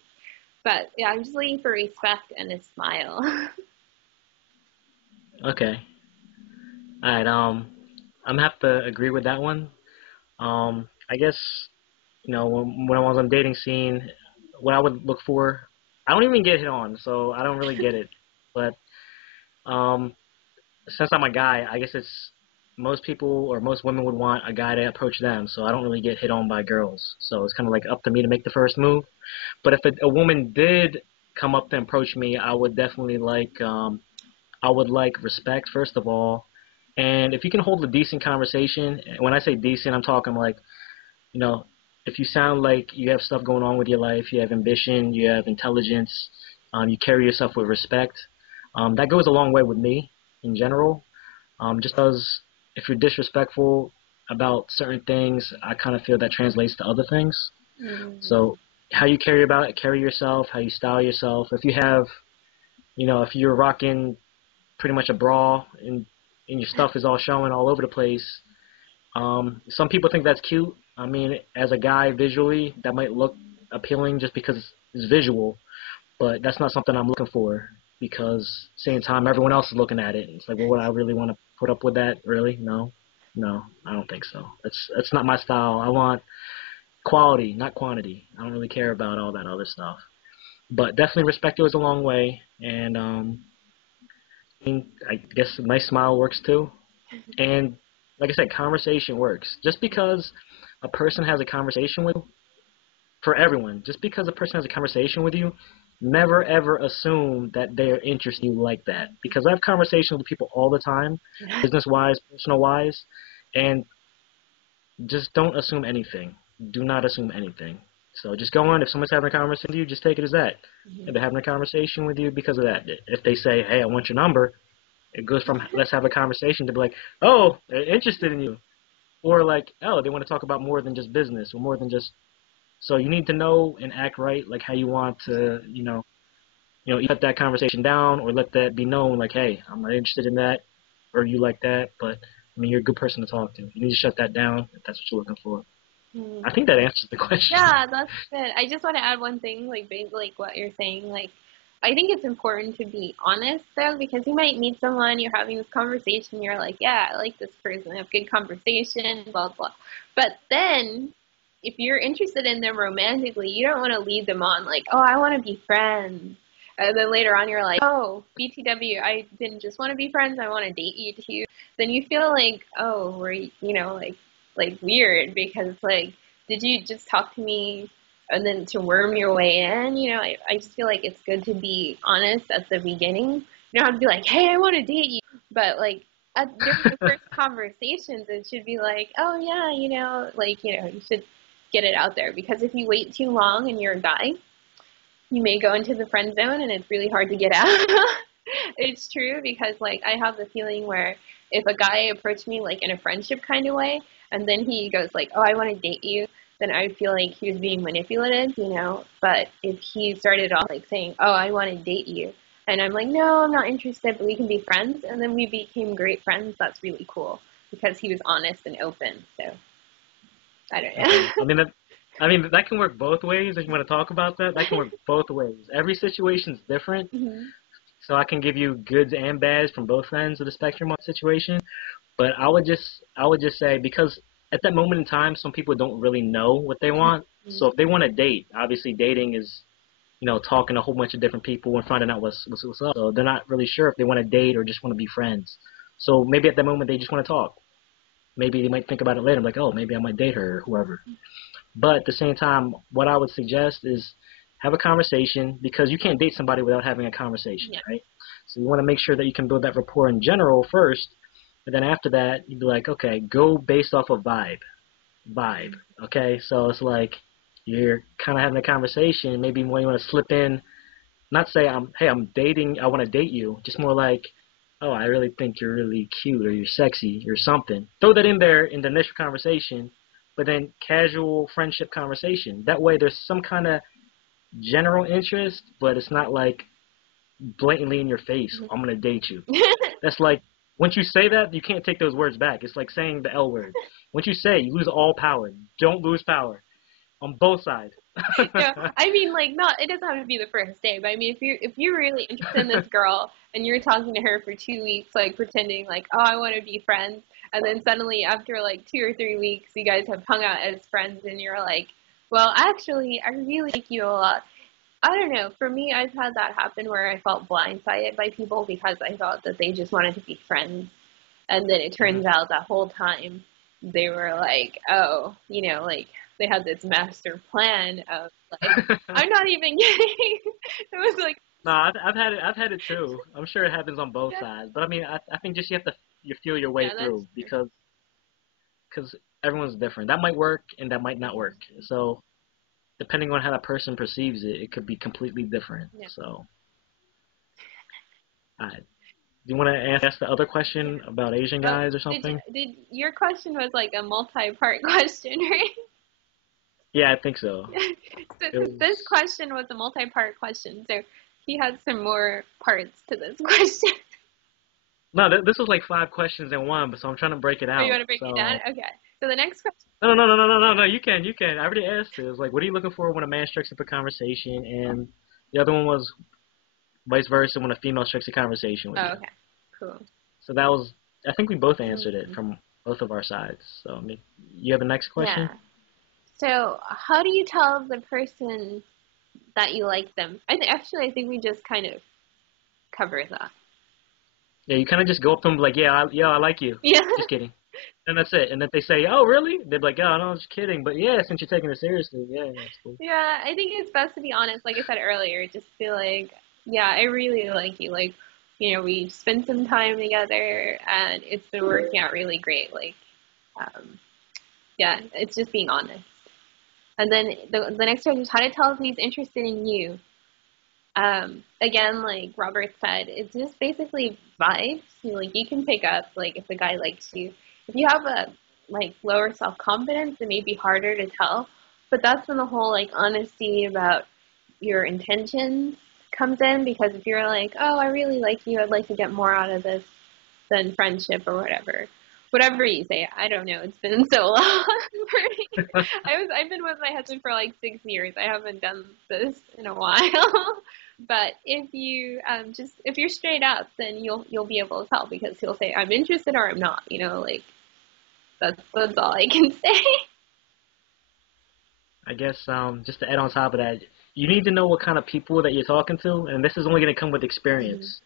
But yeah, I'm just looking for respect and a smile. Okay. All right. I'm gonna have to agree with that one. I guess when I was on dating scene, what I would look for, I don't even get hit on, so I don't really get it. But um, since I'm a guy, I guess it's most people or most women would want a guy to approach them, so I don't really get hit on by girls. So it's kind of like up to me to make the first move. But if a woman did come up to approach me, I would definitely I would like respect first of all, and if you can hold a decent conversation. When I say decent, I'm talking like you know, if you sound like you have stuff going on with your life, you have ambition, you have intelligence, you carry yourself with respect, that goes a long way with me in general. Just because if you're disrespectful about certain things, I kind of feel that translates to other things. Mm. So how you carry yourself, how you style yourself. If you have, if you're rocking pretty much a bra and your stuff is all showing all over the place, some people think that's cute. I mean, as a guy, visually, that might look appealing just because it's visual, but that's not something I'm looking for because same time everyone else is looking at it. It's like, well, would I really want to put up with that? Really? No, no, I don't think so. That's not my style. I want quality, not quantity. I don't really care about all that other stuff. But definitely respect goes a long way, and I guess a nice smile works too. And like I said, conversation works. Just because a person has a conversation with you, for everyone, just because a person has a conversation with you, never ever assume that they're interested in you like that. Because I have conversations with people all the time, business-wise, personal-wise, and just don't assume anything. Do not assume anything. So just go on. If someone's having a conversation with you, just take it as that. If they're having a conversation with you because of that. If they say, hey, I want your number, it goes from let's have a conversation to be like, oh, they're interested in you. Or like, oh, they want to talk about more than just business or more than just. So you need to know and act right, like how you want to, you let that conversation down or let that be known, like, hey, I'm not interested in that, or you like that, but I mean, you're a good person to talk to. You need to shut that down if that's what you're looking for. I think that answers the question. Yeah, that's good. I just want to add one thing, like what you're saying. Like, I think it's important to be honest though, because you might meet someone, you're having this conversation, you're like, yeah, I like this person, I have good conversation, blah blah. But then, if you're interested in them romantically, you don't want to lead them on like, oh, I want to be friends. And then later on, you're like, oh, BTW, I didn't just want to be friends, I want to date you too. Then you feel like, oh, we're, like weird because like, did you just talk to me and then to worm your way in? I just feel like it's good to be honest at the beginning. You don't have to be like, hey, I want to date you. But like during the first conversations, it should be like, oh yeah, you should get it out there, because if you wait too long and you're a guy, you may go into the friend zone and it's really hard to get out. It's true, because like I have the feeling where if a guy approached me like in a friendship kind of way and then he goes like, oh, I want to date you, then I would feel like he was being manipulative, But if he started off like saying, oh, I want to date you, and I'm like, no, I'm not interested, but we can be friends, and then we became great friends, that's really cool because he was honest and open. So I don't know. I mean, that can work both ways. If you want to talk about that, that can work both ways. Every situation's different, so I can give you goods and bads from both ends of the spectrum on the situation. But I would just say, because at that moment in time, some people don't really know what they want. So if they want to date, obviously dating is, talking to a whole bunch of different people and finding out what's up. So they're not really sure if they want to date or just want to be friends. So maybe at that moment they just want to talk. Maybe they might think about it later, like, oh, maybe I might date her or whoever. But at the same time, what I would suggest is have a conversation, because you can't date somebody without having a conversation, right? So you want to make sure that you can build that rapport in general first, and then after that, you'd be like, okay, go based off of vibe, okay? So it's like you're kind of having a conversation, maybe more you want to slip in, not say, hey, I'm dating, I want to date you, just more like, oh, I really think you're really cute or you're sexy or something. Throw that in there in the initial conversation, but then casual friendship conversation. That way there's some kind of general interest, but it's not like blatantly in your face, I'm going to date you. That's like, once you say that, you can't take those words back. It's like saying the L word. Once you say it, you lose all power. Don't lose power on both sides. I mean, like, it doesn't have to be the first day, but I mean, if you're really interested in this girl and you're talking to her for 2 weeks, like pretending like, oh, I want to be friends, and then suddenly after like 2 or 3 weeks, you guys have hung out as friends, and you're like, well, actually, I really like you a lot. I don't know. For me, I've had that happen where I felt blindsided by people because I thought that they just wanted to be friends, and then it turns out that whole time they were like, oh, like they had this master plan of like, I'm not even kidding. It was like, no, I've had it too. I'm sure it happens on both sides, but I mean, I think just you feel your way through, because everyone's different. That might work and that might not work. So depending on how that person perceives it, it could be completely different. Yeah. So, do you want to ask the other question about Asian guys or something? Did your question was like a multi-part question, right? Yeah, I think so. This question was a multi-part question, so he had some more parts to this question. No, this was like 5 questions in one, so I'm trying to break it out. Oh, you want to break it down? Okay. So the next question. No. You can. I already asked it. It was like, what are you looking for when a man strikes up a conversation? And the other one was vice versa when a female strikes a conversation with you. Okay. Cool. So that was, I think we both answered it from both of our sides. So, I mean, you have a next question? Yeah. So, how do you tell the person that you like them? I think we just kind of covered that. Yeah, you kind of just go up to them like, yeah, I like you. Yeah. Just kidding. And that's it. And if they say, "Oh, really?" They're like, "Oh, no, I'm just kidding." But yeah, since you're taking it seriously, yeah, that's cool. Yeah, I think it's best to be honest. Like I said earlier, just feel like, yeah, I really like you. Like, we spent some time together, and it's been working out really great. Like, um, yeah, it's just being honest. And then the next one is how to tell if he's interested in you. Again, like Robert said, it's just basically vibes. Like you can pick up like if the guy likes you. If you have a like lower self confidence, it may be harder to tell. But that's when the whole like honesty about your intentions comes in, because if you're like, oh, I really like you, I'd like to get more out of this than friendship or whatever. Whatever you say, I don't know. It's been so long for me. I've been with my husband for like 6 years. I haven't done this in a while. But if you're straight up, then you'll be able to tell, because he'll say I'm interested or I'm not. Like that's all I can say. I guess just to add on top of that, you need to know what kind of people that you're talking to, and this is only going to come with experience.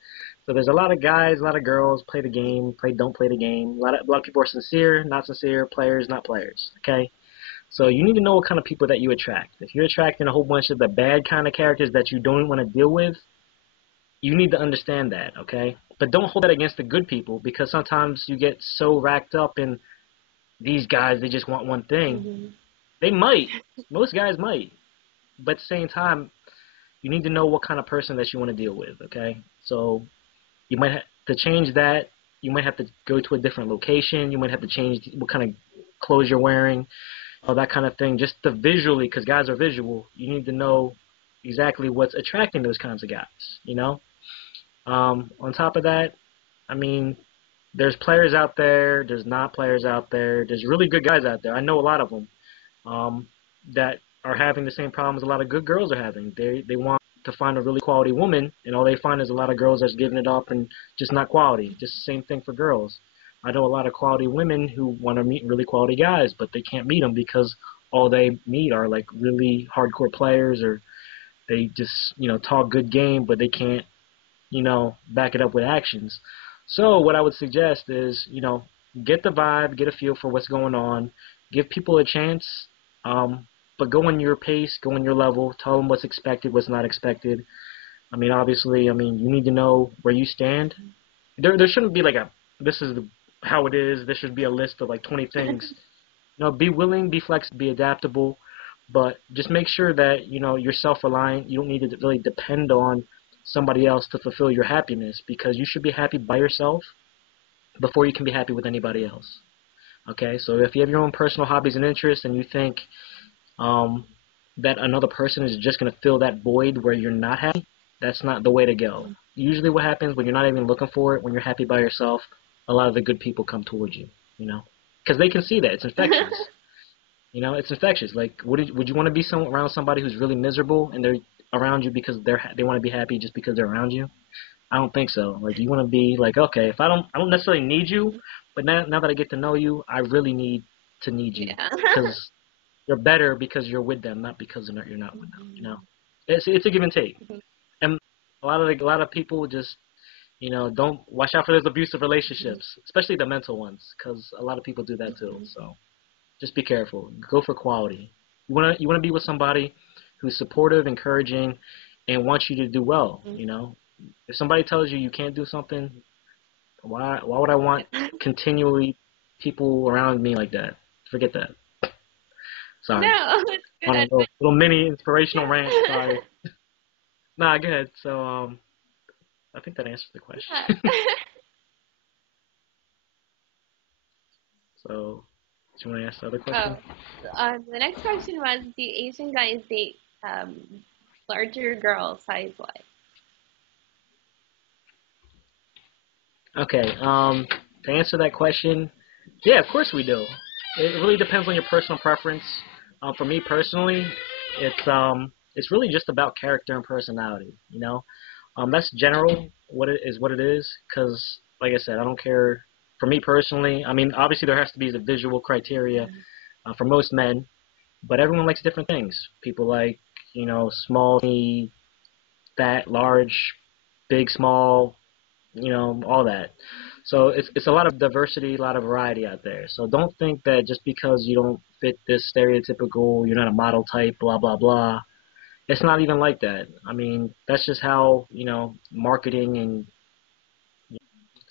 So there's a lot of guys, a lot of girls play the game, don't play the game. A lot of people are sincere, not sincere, players, not players. Okay, so you need to know what kind of people that you attract. If you're attracting a whole bunch of the bad kind of characters that you don't want to deal with, you need to understand that. Okay, but don't hold that against the good people, because sometimes you get so racked up in these guys, they just want one thing. They might. Most guys might. But at the same time, you need to know what kind of person that you want to deal with, okay? So you might have to change that. You might have to go to a different location. You might have to change what kind of clothes you're wearing, all that kind of thing. Just to visually, because guys are visual, you need to know exactly what's attracting those kinds of guys. On top of that, I mean, there's players out there. There's not players out there. There's really good guys out there. I know a lot of them. That are having the same problems a lot of good girls are having. They want to find a really quality woman, and all they find is a lot of girls that's giving it up and just not quality. Just the same thing for girls. I know a lot of quality women who want to meet really quality guys, but they can't meet them because all they meet are like really hardcore players, or they just talk good game, but they can't back it up with actions. So what I would suggest is get the vibe, get a feel for what's going on, give people a chance. But go on your pace, go on your level, tell them what's expected, what's not expected. I mean, obviously, you need to know where you stand. There shouldn't be like this is how it is. There should be a list of like 20 things. Be willing, be flexible, be adaptable, but just make sure that, you're self-reliant. You don't need to really depend on somebody else to fulfill your happiness, because you should be happy by yourself before you can be happy with anybody else. Okay, so if you have your own personal hobbies and interests and you think that another person is just going to fill that void where you're not happy, that's not the way to go. Usually what happens when you're not even looking for it, when you're happy by yourself, a lot of the good people come towards you, because they can see that. It's infectious. It's infectious. Like, would you want to be around somebody who's really miserable and they're around you because they want to be happy just because they're around you? I don't think so. Like, you want to be like, okay, if I don't necessarily need you, but now that I get to know you, I really need you, because you're better because you're with them, not because you're not with them. It's a give and take, and a lot of people just don't watch out for those abusive relationships, especially the mental ones, because a lot of people do that too. So just be careful. Go for quality. You wanna be with somebody who's supportive, encouraging, and wants you to do well. If somebody tells you can't do something, why would I want continually people around me like that? Forget that. Sorry. No, it's On a good. little mini inspirational rant. Sorry. Nah, go ahead. So, I think that answers the question. Yeah. So, do you want to ask the other question? The next question was, do Asian guys date larger girls size-wise? Okay. To answer that question, yeah, of course we do. It really depends on your personal preference. For me personally, it's really just about character and personality. That's general. What it is. Because, like I said, I don't care. For me personally, I mean, obviously there has to be the visual criteria for most men, but everyone likes different things. People like, small, fat, large, big, small, all that. So it's a lot of diversity, a lot of variety out there. So don't think that just because you don't fit this stereotypical, you're not a model type, blah blah blah. It's not even like that. I mean, that's just how, marketing and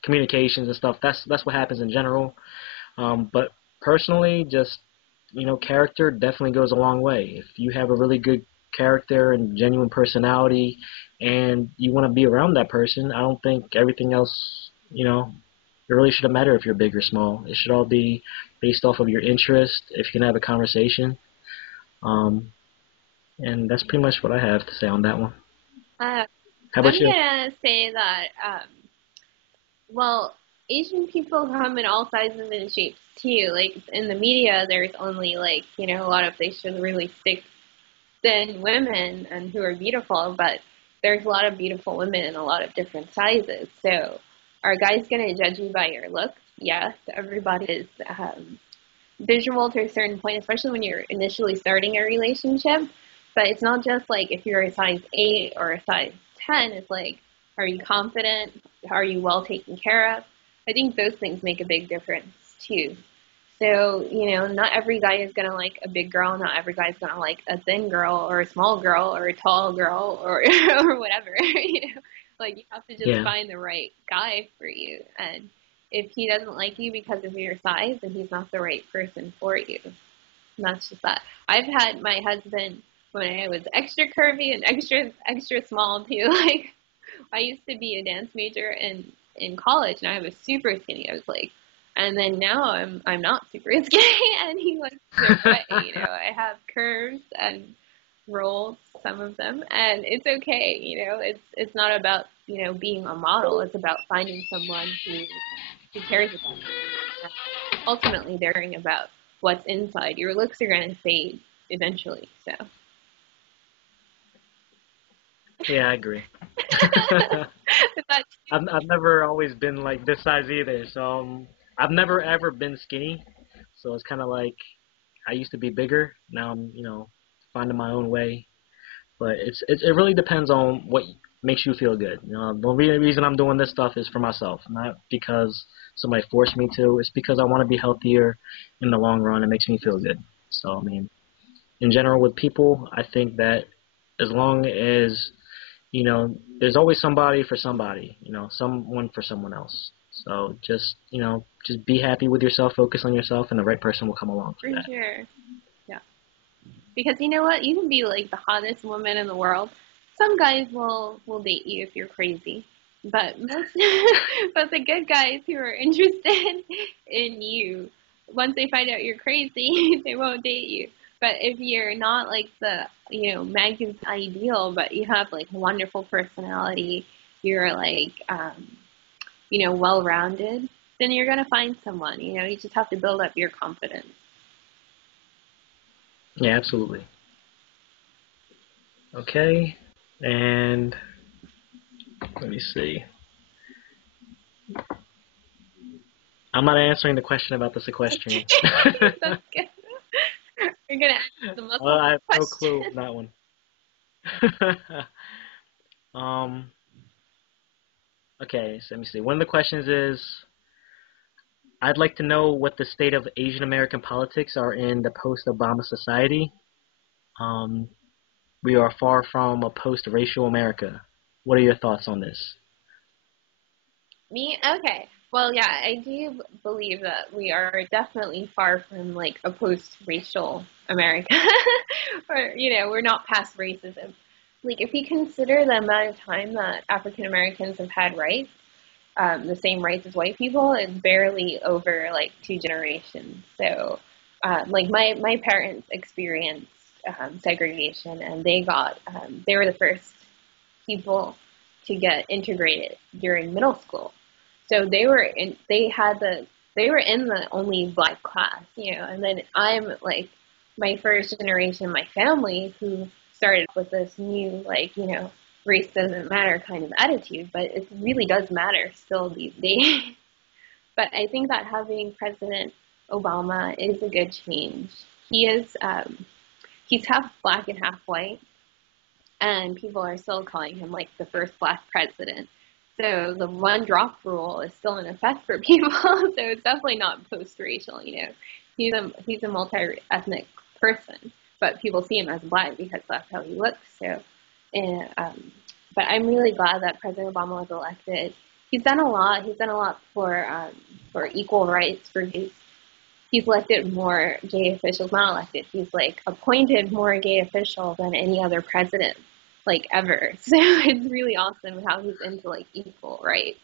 communications and stuff. That's what happens in general. But personally, just character definitely goes a long way. If you have a really good character and genuine personality, and you want to be around that person, I don't think everything else, it really shouldn't matter if you're big or small. It should all be based off of your interest. If you can have a conversation, and that's pretty much what I have to say on that one. Uh, How about I'm you? gonna say that, well, Asian people come in all sizes and shapes too. Like in the media, there's only like a lot of facially really thin women and who are beautiful, but there's a lot of beautiful women in a lot of different sizes. So are guys gonna judge you by your looks? Yes, everybody is visual to a certain point, especially when you're initially starting a relationship. But it's not just like if you're a size 8 or a size 10, it's like, are you confident? Are you well taken care of? I think those things make a big difference too. So, not every guy is going to like a big girl. Not every guy is going to like a thin girl or a small girl or a tall girl or, or whatever, Like, you have to just Yeah. find the right guy for you. And if he doesn't like you because of your size, then he's not the right person for you. And that's just that. I've had my husband when I was extra curvy and extra small too. Like, I used to be a dance major in college, and I was super skinny. I was like, and then now I'm not super skinny, and he likes no way. I have curves and rolls, some of them, and it's okay. It's not about being a model. It's about finding someone who cares about you. And ultimately, they're caring about what's inside. Your looks are going to fade eventually. So. Yeah, I agree. That's I've never always been like this size either. So I've never ever been skinny. So it's kind of like I used to be bigger. Now I'm finding my own way. But it really depends on what makes you feel good. The reason I'm doing this stuff is for myself, not because somebody forced me to. It's because I want to be healthier in the long run. It makes me feel good. So I mean, in general, with people, I think that as long as there's always somebody for somebody, someone for someone else. So just be happy with yourself, focus on yourself, and the right person will come along for for that. sure. Yeah. Because you know what? You can be like the hottest woman in the world. Some guys will date you if you're crazy. But most but the good guys who are interested in you, once they find out you're crazy, they won't date you. But if you're not like the Megan's ideal, but you have like a wonderful personality, you're like well rounded, then you're gonna find someone. You just have to build up your confidence. Yeah, absolutely. Okay, and let me see. I'm not answering the question about the sequestrian. That's good. You're gonna ask the Well, muscle I have no clue question. on that one. um. Okay, so let me see. One of the questions is, I'd like to know what the state of Asian American politics are in the post-Obama society. Um, we are far from a post-racial America. What are your thoughts on this? Me? Okay. Well, yeah, I do believe that we are definitely far from like a post-racial America, or we're not past racism. Like, if you consider the amount of time that African Americans have had rights, the same rights as white people, it's barely over like 2 generations. So, like my parents experienced segregation, and they were the first people to get integrated during middle school. So they were in the only black class, and then I'm like my first generation, my family who started with this new like, race doesn't matter kind of attitude, but it really does matter still these days. But I think that having President Obama is a good change. He's half black and half white, and people are still calling him like the first black president. So the one drop rule is still in effect for people. So it's definitely not post-racial. He's a multi-ethnic person, but people see him as black because that's how he looks. So, and but I'm really glad that President Obama was elected. He's done a lot. He's done a lot for equal rights for gays. He's elected more gay officials, not elected. He's like appointed more gay officials than any other president, like ever. So it's really awesome how he's into like equal rights.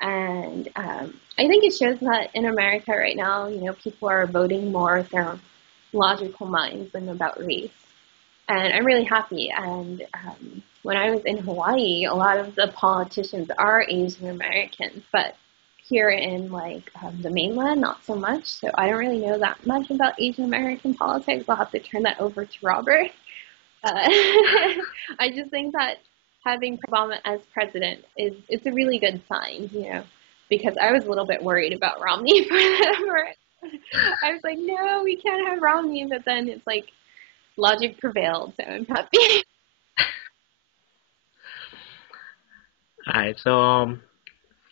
And I think it shows that in America right now, people are voting more with their logical minds than about race. And I'm really happy. And when I was in Hawaii, a lot of the politicians are Asian Americans, but here in the mainland, not so much. So I don't really know that much about Asian American politics. I'll have to turn that over to Robert. I just think that having Obama as president it's a really good sign, because I was a little bit worried about Romney I was like, no, we can't have Romney, but then it's like logic prevailed, so I'm happy. All right, so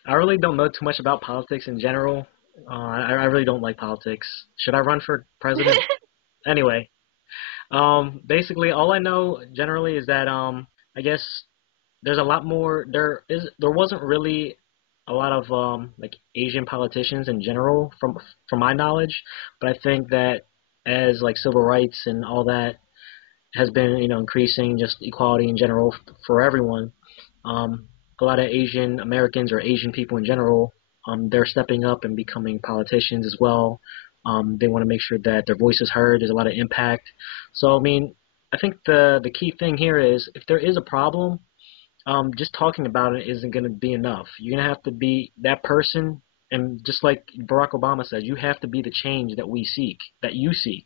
I really don't know too much about politics in general. I really don't like politics. Should I run for president? Anyway, basically, all I know generally is that I guess there's a lot more. There wasn't really a lot of like Asian politicians in general from my knowledge, but I think that as like civil rights and all that has been increasing, just equality in general for everyone. A lot of Asian Americans or Asian people in general, they're stepping up and becoming politicians as well. They want to make sure that their voice is heard. There's a lot of impact. So, I mean, I think the key thing here is if there is a problem, just talking about it isn't going to be enough. You're going to have to be that person. And just like Barack Obama said, you have to be the change that we seek, that you seek.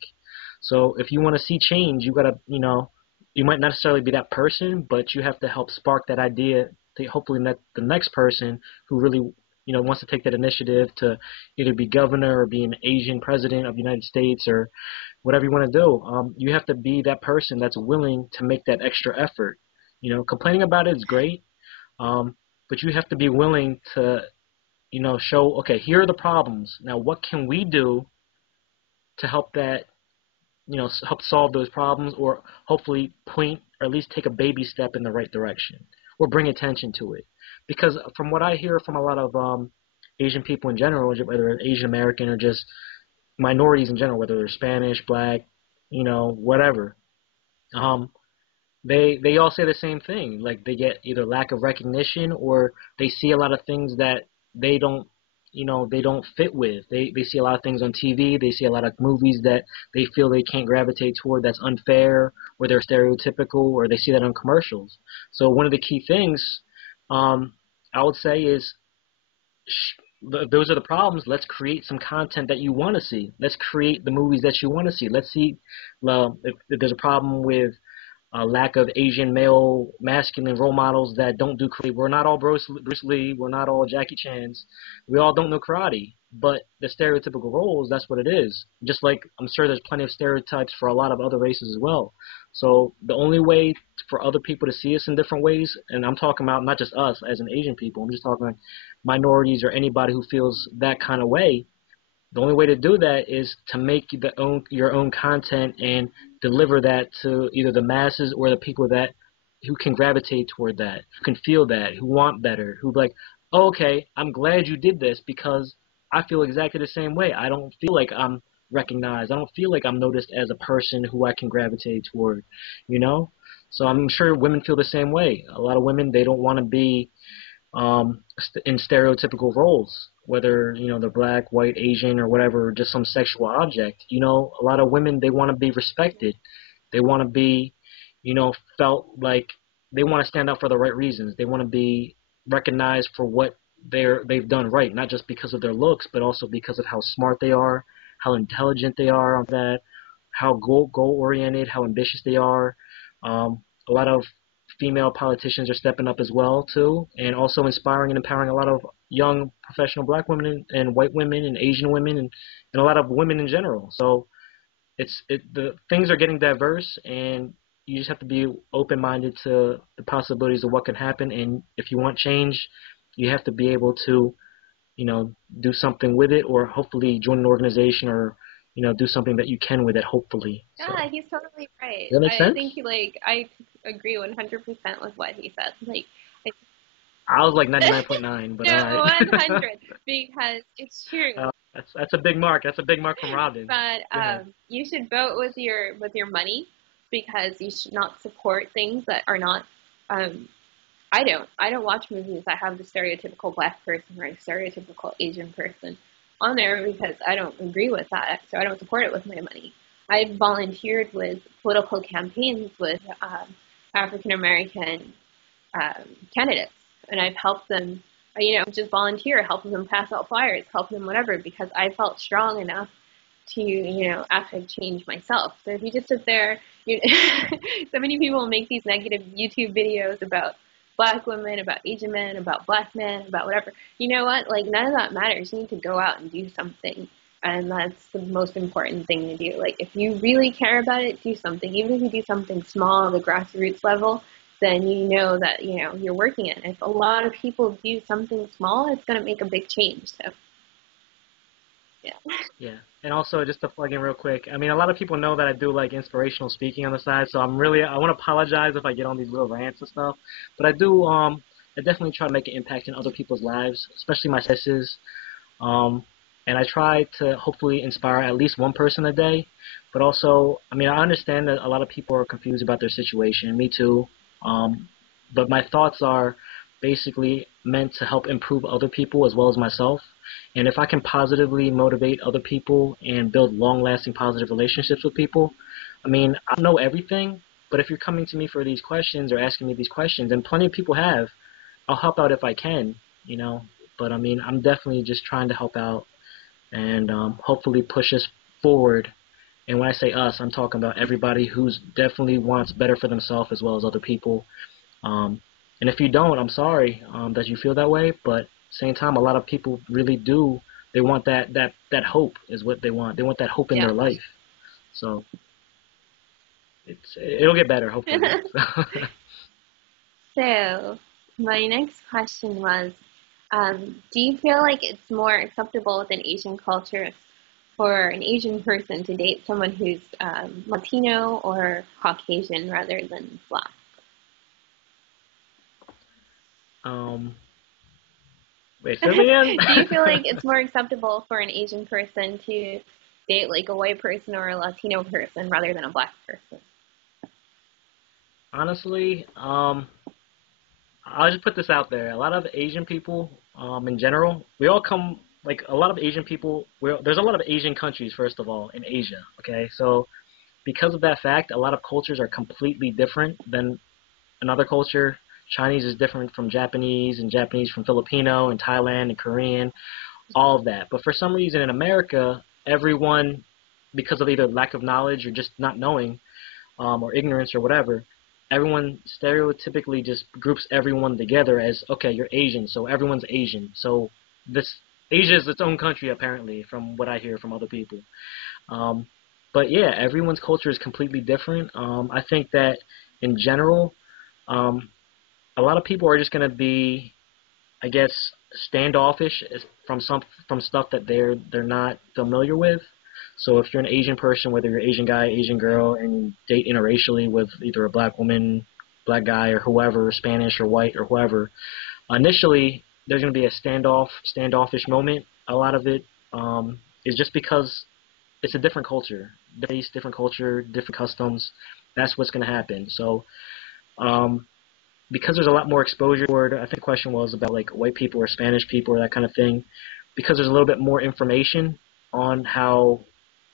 So if you want to see change, you got to, you might not necessarily be that person, but you have to help spark that idea to hopefully let the next person who really, wants to take that initiative to either be governor or be an Asian president of the United States or whatever you want to do. You have to be that person that's willing to make that extra effort. Complaining about it is great, but you have to be willing to, show, okay, here are the problems. Now, what can we do to help that, help solve those problems or hopefully point or at least take a baby step in the right direction or bring attention to it. Because from what I hear from a lot of Asian people in general, whether Asian American or just minorities in general, whether they're Spanish, black, whatever, they all say the same thing. Like they get either lack of recognition or they see a lot of things that they don't they don't fit with. They see a lot of things on TV. They see a lot of movies that they feel they can't gravitate toward that's unfair or they're stereotypical or they see that on commercials. So one of the key things I would say is those are the problems. Let's create some content that you want to see. Let's create the movies that you want to see. Let's see if there's a problem with lack of Asian male masculine role models that don't do karate. We're not all Bruce Lee. We're not all Jackie Chan's. We all don't know karate. But the stereotypical roles, that's what it is. Just like I'm sure there's plenty of stereotypes for a lot of other races as well. So the only way for other people to see us in different ways, and I'm talking about not just us as an Asian people, I'm just talking about minorities or anybody who feels that kind of way, the only way to do that is to make your own content and deliver that to either the masses or the people who can gravitate toward that, who can feel that, who want better, who like, oh, okay, I'm glad you did this because I feel exactly the same way. I don't feel like I'm recognized. I don't feel like I'm noticed as a person who I can gravitate toward, So I'm sure women feel the same way. A lot of women, they don't want to be in stereotypical roles, whether they're black, white, Asian, or whatever, just some sexual object. A lot of women, they want to be respected. They want to be, felt like they want to stand out for the right reasons. They want to be recognized for what they've done right, not just because of their looks, but also because of how smart they are, how intelligent they are on that, how goal oriented, how ambitious they are. A lot of female politicians are stepping up as well too, and also inspiring and empowering a lot of young professional black women and white women and Asian women and a lot of women in general. So the things are getting diverse, and you just have to be open-minded to the possibilities of what can happen. And if you want change, You have to be able to, do something with it, or hopefully join an organization, or do something that you can with it, hopefully. So, Yeah, he's totally right. does that make I sense? think I agree 100% with what he said. Like, I was like 99.9, but all no, right. 100 because it's true. That's a big mark. That's a big mark from Robin. But Go ahead. you should vote with your money because you should not support things that are not. Um, I don't watch movies that have the stereotypical black person or a stereotypical Asian person on there because I don't agree with that, so I don't support it with my money. I've volunteered with political campaigns with African American candidates, and I've helped them, just volunteer, helping them pass out flyers, helping them whatever, because I felt strong enough to, actually change myself. So if you just sit there, so many people make these negative YouTube videos about black women, about Asian men, about black men, about whatever. You know what? Like, none of that matters. You need to go out and do something. And that's the most important thing to do. Like, if you really care about it, do something. Even if you do something small, the grassroots level, then you know that, you're working it. If a lot of people do something small, it's going to make a big change. So, yeah. Yeah. And also, just to plug in real quick, I mean, a lot of people know that I do like inspirational speaking on the side, so I want to apologize if I get on these little rants and stuff. But I definitely try to make an impact in other people's lives, especially my sisters. Um, and I try to hopefully inspire at least one person a day. But also, I mean, I understand that a lot of people are confused about their situation. Me too. Um, but my thoughts are basically meant to help improve other people as well as myself. And if I can positively motivate other people and build long-lasting positive relationships with people, I mean, I don't know everything, but if you're coming to me for these questions or asking me these questions, and plenty of people have, I'll help out if I can. But I mean, I'm definitely just trying to help out and hopefully push us forward. And when I say us, I'm talking about everybody who's definitely wants better for themselves as well as other people. Um, and if you don't, I'm sorry that you feel that way. But at the same time, a lot of people really do. They want that hope is what they want. They want that hope in Yeah. their life. So it'll get better, hopefully. So, my next question was, do you feel like it's more acceptable within Asian culture for an Asian person to date someone who's Latino or Caucasian rather than Black? um, Wait, say it again. Do you feel like it's more acceptable for an Asian person to date like a white person or a Latino person rather than a Black person? Honestly, I'll just put this out there. A lot of Asian people, in general, we all come like a lot of Asian people. There's a lot of Asian countries, first of all, in Asia. Okay, so because of that fact, a lot of cultures are completely different than another culture. Chinese is different from Japanese, and Japanese from Filipino, and Thailand, and Korean, all of that. But for some reason in America, everyone, because of either lack of knowledge or just not knowing, or ignorance or whatever, everyone stereotypically just groups everyone together as, okay, you're Asian, so everyone's Asian. So this Asia is its own country, apparently, from what I hear from other people. Um, but yeah, everyone's culture is completely different. I think that in general, um, a lot of people are just going to be, I guess, standoffish from stuff that they're not familiar with. So if you're an Asian person, whether you're Asian guy, Asian girl, and you date interracially with either a black woman, black guy, or whoever, Spanish or white or whoever, initially there's going to be a standoffish moment. A lot of it is just because it's a different culture, different culture, different customs. That's what's going to happen. So um, because there's a lot more exposure toward, I think the question was about like white people or Spanish people or that kind of thing, because there's a little bit more information on how,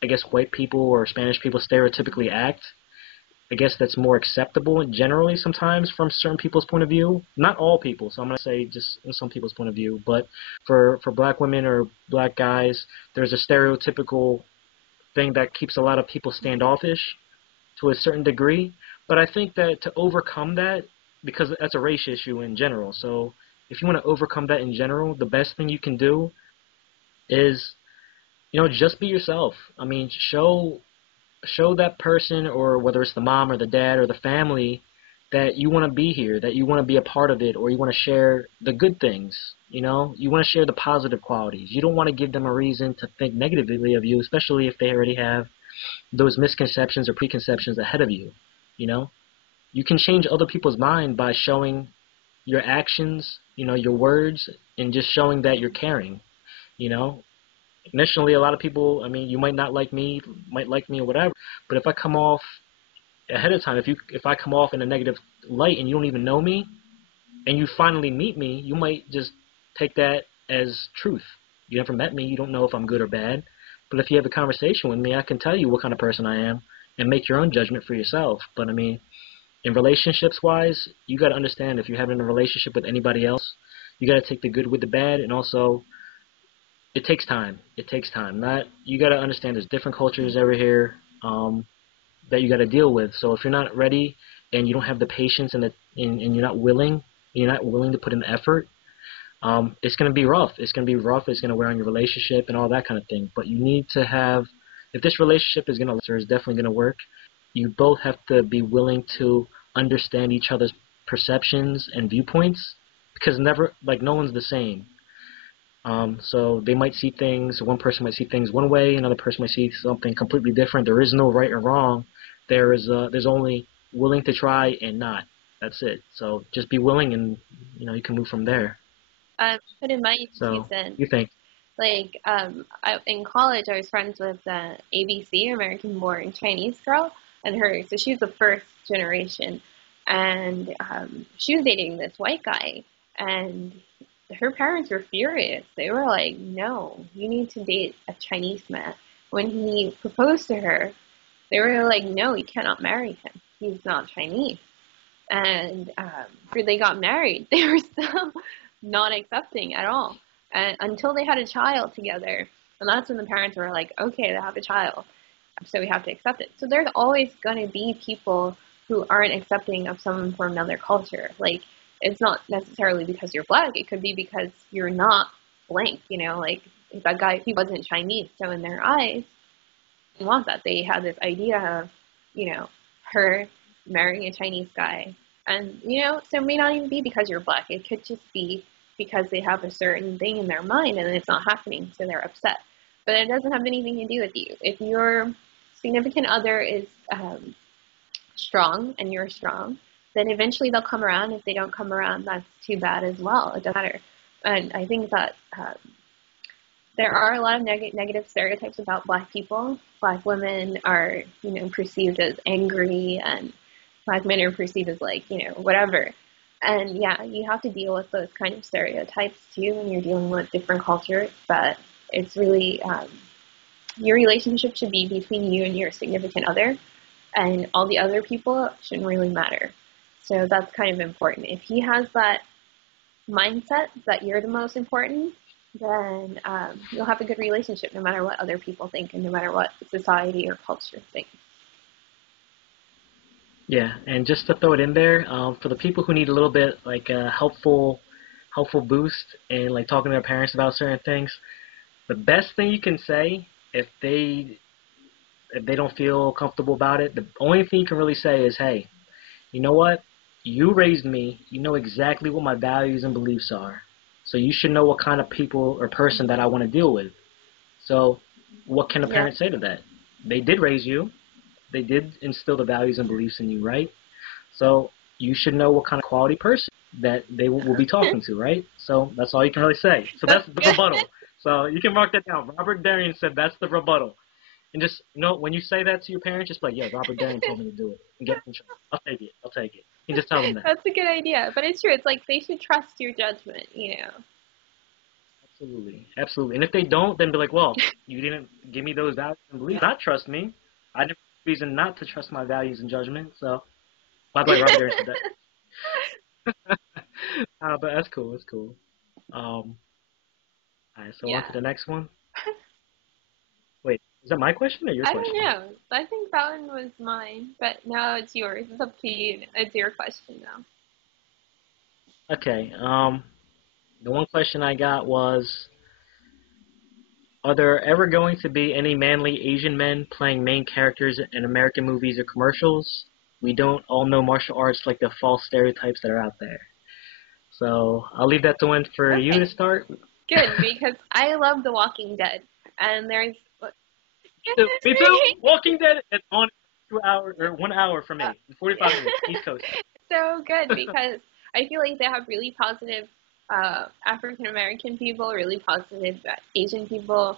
I guess, white people or Spanish people stereotypically act. I guess that's more acceptable generally sometimes from certain people's point of view. Not all people, so I'm going to say just in some people's point of view. But for black women or black guys, there's a stereotypical thing that keeps a lot of people standoffish to a certain degree. But I think that to overcome that, because that's a race issue in general, so if you want to overcome that in general, the best thing you can do is, just be yourself. I mean, show that person, or whether it's the mom or the dad or the family, that you want to be here, that you want to be a part of it, or you want to share the good things. You know, you want to share the positive qualities. You don't want to give them a reason to think negatively of you, especially if they already have those misconceptions or preconceptions ahead of you. You know, you can change other people's mind by showing your actions, you know, your words, and just showing that you're caring. You know, initially, a lot of people, I mean, you might not like me, might like me or whatever, but if I come off ahead of time, if I come off in a negative light and you don't even know me, and you finally meet me, you might just take that as truth. You never met me, you don't know if I'm good or bad, but if you have a conversation with me, I can tell you what kind of person I am and make your own judgment for yourself. But I mean, in relationships-wise, you got to understand if you're having a relationship with anybody else, you got to take the good with the bad, and also it takes time. It takes time. Not you got to understand there's different cultures over here that you got to deal with. So if you're not ready and you don't have the patience and you're not willing to put in the effort, it's going to be rough. It's going to be rough. It's going to wear on your relationship and all that kind of thing. But you need to have, if this relationship is going to last or is definitely going to work, you both have to be willing to understand each other's perceptions and viewpoints, because no one's the same. So they might see things, one person might see things one way, another person might see something completely different. There is no right or wrong. There's only willing to try and not. That's it. So just be willing, and you can move from there. Put in my 2 So cents. you think? Like, in college, I was friends with ABC, American-born Chinese girl, and so she was the first generation, and she was dating this white guy, and her parents were furious. They were like, no, you need to date a Chinese man. When he proposed to her, they were like, no, you cannot marry him. He's not Chinese. And after they got married, they were still not accepting at all. And until they had a child together. And that's when the parents were like, okay, they have a child, so we have to accept it. So there's always going to be people who aren't accepting of someone from another culture. Like, it's not necessarily because you're black. It could be because you're not blank, like if that guy, he wasn't Chinese. So in their eyes, they want that. They had this idea of, her marrying a Chinese guy. And, so it may not even be because you're black. It could just be because they have a certain thing in their mind and it's not happening, so they're upset. But it doesn't have anything to do with you. If your significant other is strong and you're strong, then eventually they'll come around. If they don't come around, that's too bad as well. It doesn't matter. And I think that there are a lot of negative stereotypes about black people. Black women are, perceived as angry, and black men are perceived as whatever. And yeah, you have to deal with those kind of stereotypes too when you're dealing with different cultures. But it's really, your relationship should be between you and your significant other, and all the other people shouldn't really matter. So that's kind of important. If he has that mindset that you're the most important, then you'll have a good relationship no matter what other people think and no matter what society or culture thinks. Yeah, and just to throw it in there, for the people who need a little bit like a helpful boost and like talking to their parents about certain things, the best thing you can say if they don't feel comfortable about it, the only thing you can really say is, hey, you know what? You raised me. You know exactly what my values and beliefs are. So you should know what kind of people or person that I want to deal with. So what can a parent say to that? They did raise you. They did instill the values and beliefs in you, right? So you should know what kind of quality person that they will be talking to, right? So that's all you can really say. So that's the rebuttal. So you can mark that down. RobertDarrien said that's the rebuttal. And just, when you say that to your parents, just be like, yeah, RobertDarrien told me to do it. And get control. I'll take it. You just tell them that. That's a good idea. But it's true. It's like they should trust your judgment, Absolutely. And if they don't, then be like, well, you didn't give me those values and beliefs. Not trust me. I didn't have a reason not to trust my values and judgment. So, by the way, RobertDarrien said that. But that's cool. All right, so on to the next one. Wait, is that my question or your question? I don't know. I think that one was mine, but now it's yours. It's up to you. It's your question now. Okay. The one question I got was, are there ever going to be any manly Asian men playing main characters in American movies or commercials? we don't all know martial arts like the false stereotypes that are out there. So I'll leave that to one for you to Okay, start. good, because I love The Walking Dead, and there's Me too. Walking Dead is on 2 hours or 1 hour for uh, me, 45 minutes, East Coast. so good because I feel like they have really positive African American people, really positive Asian people.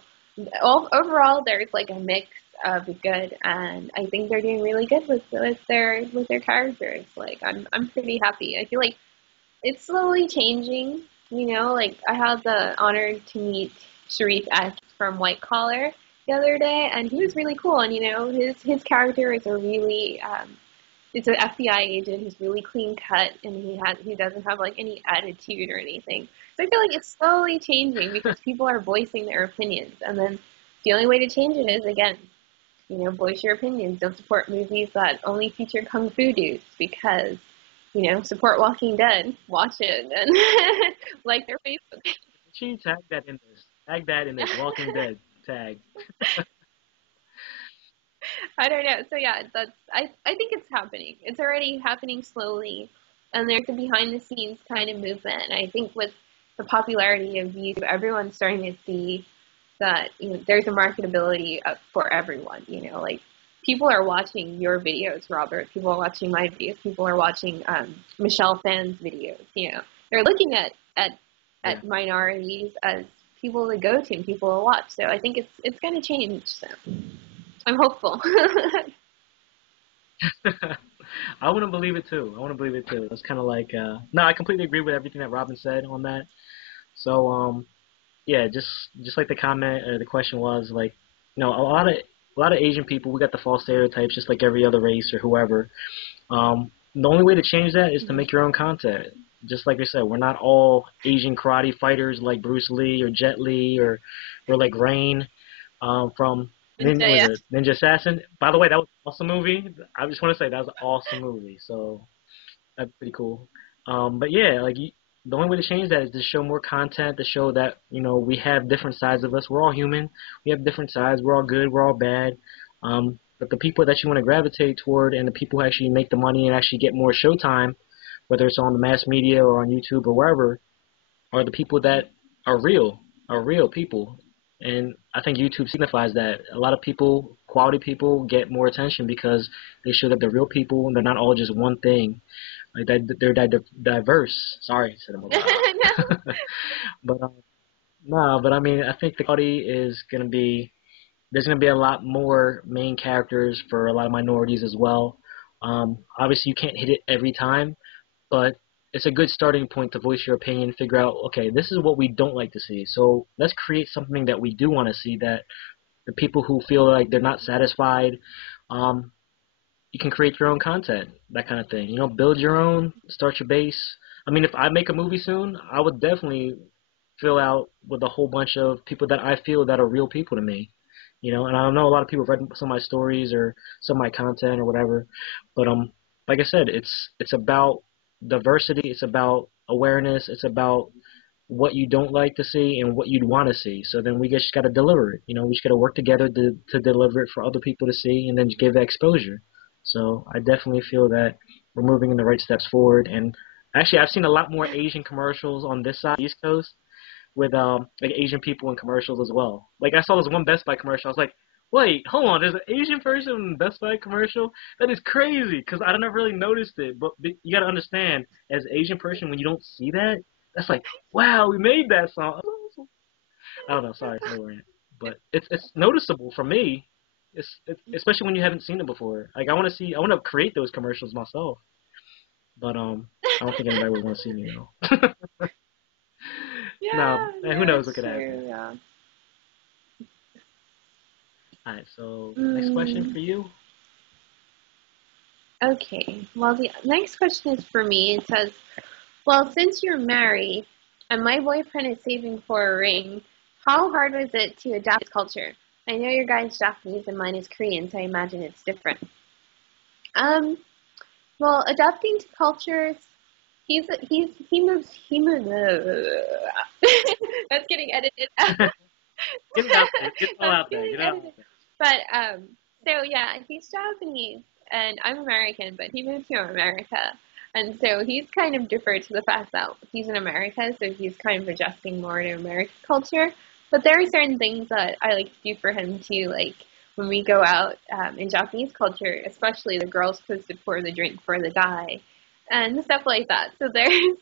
Overall, there's like a mix of good, and I think they're doing really good with their characters. Like I'm pretty happy. I feel like it's slowly changing. Like I had the honor to meet Sharif X from White Collar the other day, and he was really cool. And his character is a really it's an FBI agent who's really clean cut, and he doesn't have like any attitude or anything. So I feel like it's slowly changing because people are voicing their opinions, and then the only way to change it is again, voice your opinions. Don't support movies that only feature kung fu dudes because support Walking Dead, watch it, and like their Facebook. She tag that in this. Tag that in this Walking Dead tag. I don't know. So yeah, I think it's happening. It's already happening slowly, and there's a behind the scenes kind of movement. And I think with the popularity of YouTube, everyone's starting to see that there's a marketability for everyone. Like people are watching your videos, Robert. People are watching my videos. People are watching Michelle Phan's videos. They're looking at minorities as people to go to and people to watch. So I think it's going to change. So I'm hopeful. I want to believe it too. It's kind of like, no, I completely agree with everything that Robin said on that. So, yeah, just like the comment or the question was like, a lot of Asian people, we got the false stereotypes just like every other race or whoever. The only way to change that is to make your own content. Just like I said, we're not all Asian karate fighters like Bruce Lee or Jet Li or like Rain from Yeah. Ninja Assassin. By the way, that was an awesome movie. I just want to say that was an awesome movie. So that's pretty cool. But yeah, like the only way to change that is to show more content, to show that we have different sides of us. We're all human. We have different sides. We're all good. We're all bad. But the people that you want to gravitate toward, and the people who actually make the money and actually get more showtime, whether it's on the mass media or on YouTube or wherever, are the people that are real people. And I think YouTube signifies that. A lot of people, quality people, get more attention because they show that they're real people and they're not all just one thing. Like that, they're diverse. Sorry, said I'm No. But no, but I mean, I think the quality is gonna be there's gonna be a lot more main characters for a lot of minorities as well. Obviously, you can't hit it every time, but it's a good starting point to voice your opinion, figure out, okay, this is what we don't like to see. So let's create something that we do want to see, that the people who feel like they're not satisfied, you can create your own content, that kind of thing. Build your own, start your base. I mean, if I make a movie soon, I would definitely fill out with a whole bunch of people that I feel that are real people to me. And I know a lot of people have read some of my stories or some of my content or whatever, but like I said, it's about diversity, it's about awareness, it's about what you don't like to see and what you'd want to see. So then we just got to deliver it. We just got to work together to deliver it for other people to see and then give exposure. So I definitely feel that we're moving in the right steps forward. And actually, I've seen a lot more Asian commercials on this side, East Coast, with like Asian people in commercials as well. Like I saw this one Best Buy commercial. I was like, wait, hold on, there's an Asian person in the Best Buy commercial? That is crazy because I never really noticed it. But you got to understand, as an Asian person, when you don't see that, that's like, wow, we made that song. I don't know, sorry for the rant, but it's noticeable for me. It's especially when you haven't seen it before. Like I want to create those commercials myself, but I don't think anybody would want to see me though. No, Yeah, and who no, knows it's what could happen. true. Yeah. All right, so next question Mm, for you. okay. Well, the next question is for me. It says, well, since you're married and my boyfriend is saving for a ring, how hard was it to adapt to culture? I know your guy's Japanese and mine is Korean, so I imagine it's different. Um, well, adapting to cultures, he moves. That's getting edited out. Get it out there. Get it all That's out there. getting Get it out edited. there. But so yeah, he's Japanese, and I'm American, but he moved to America. And so he's kind of deferred to the fact that he's in America, so he's kind of adjusting more to American culture. But there are certain things that I like to do for him too, like when we go out in Japanese culture, especially the girl's supposed to pour the drink for the guy and stuff like that. So there's,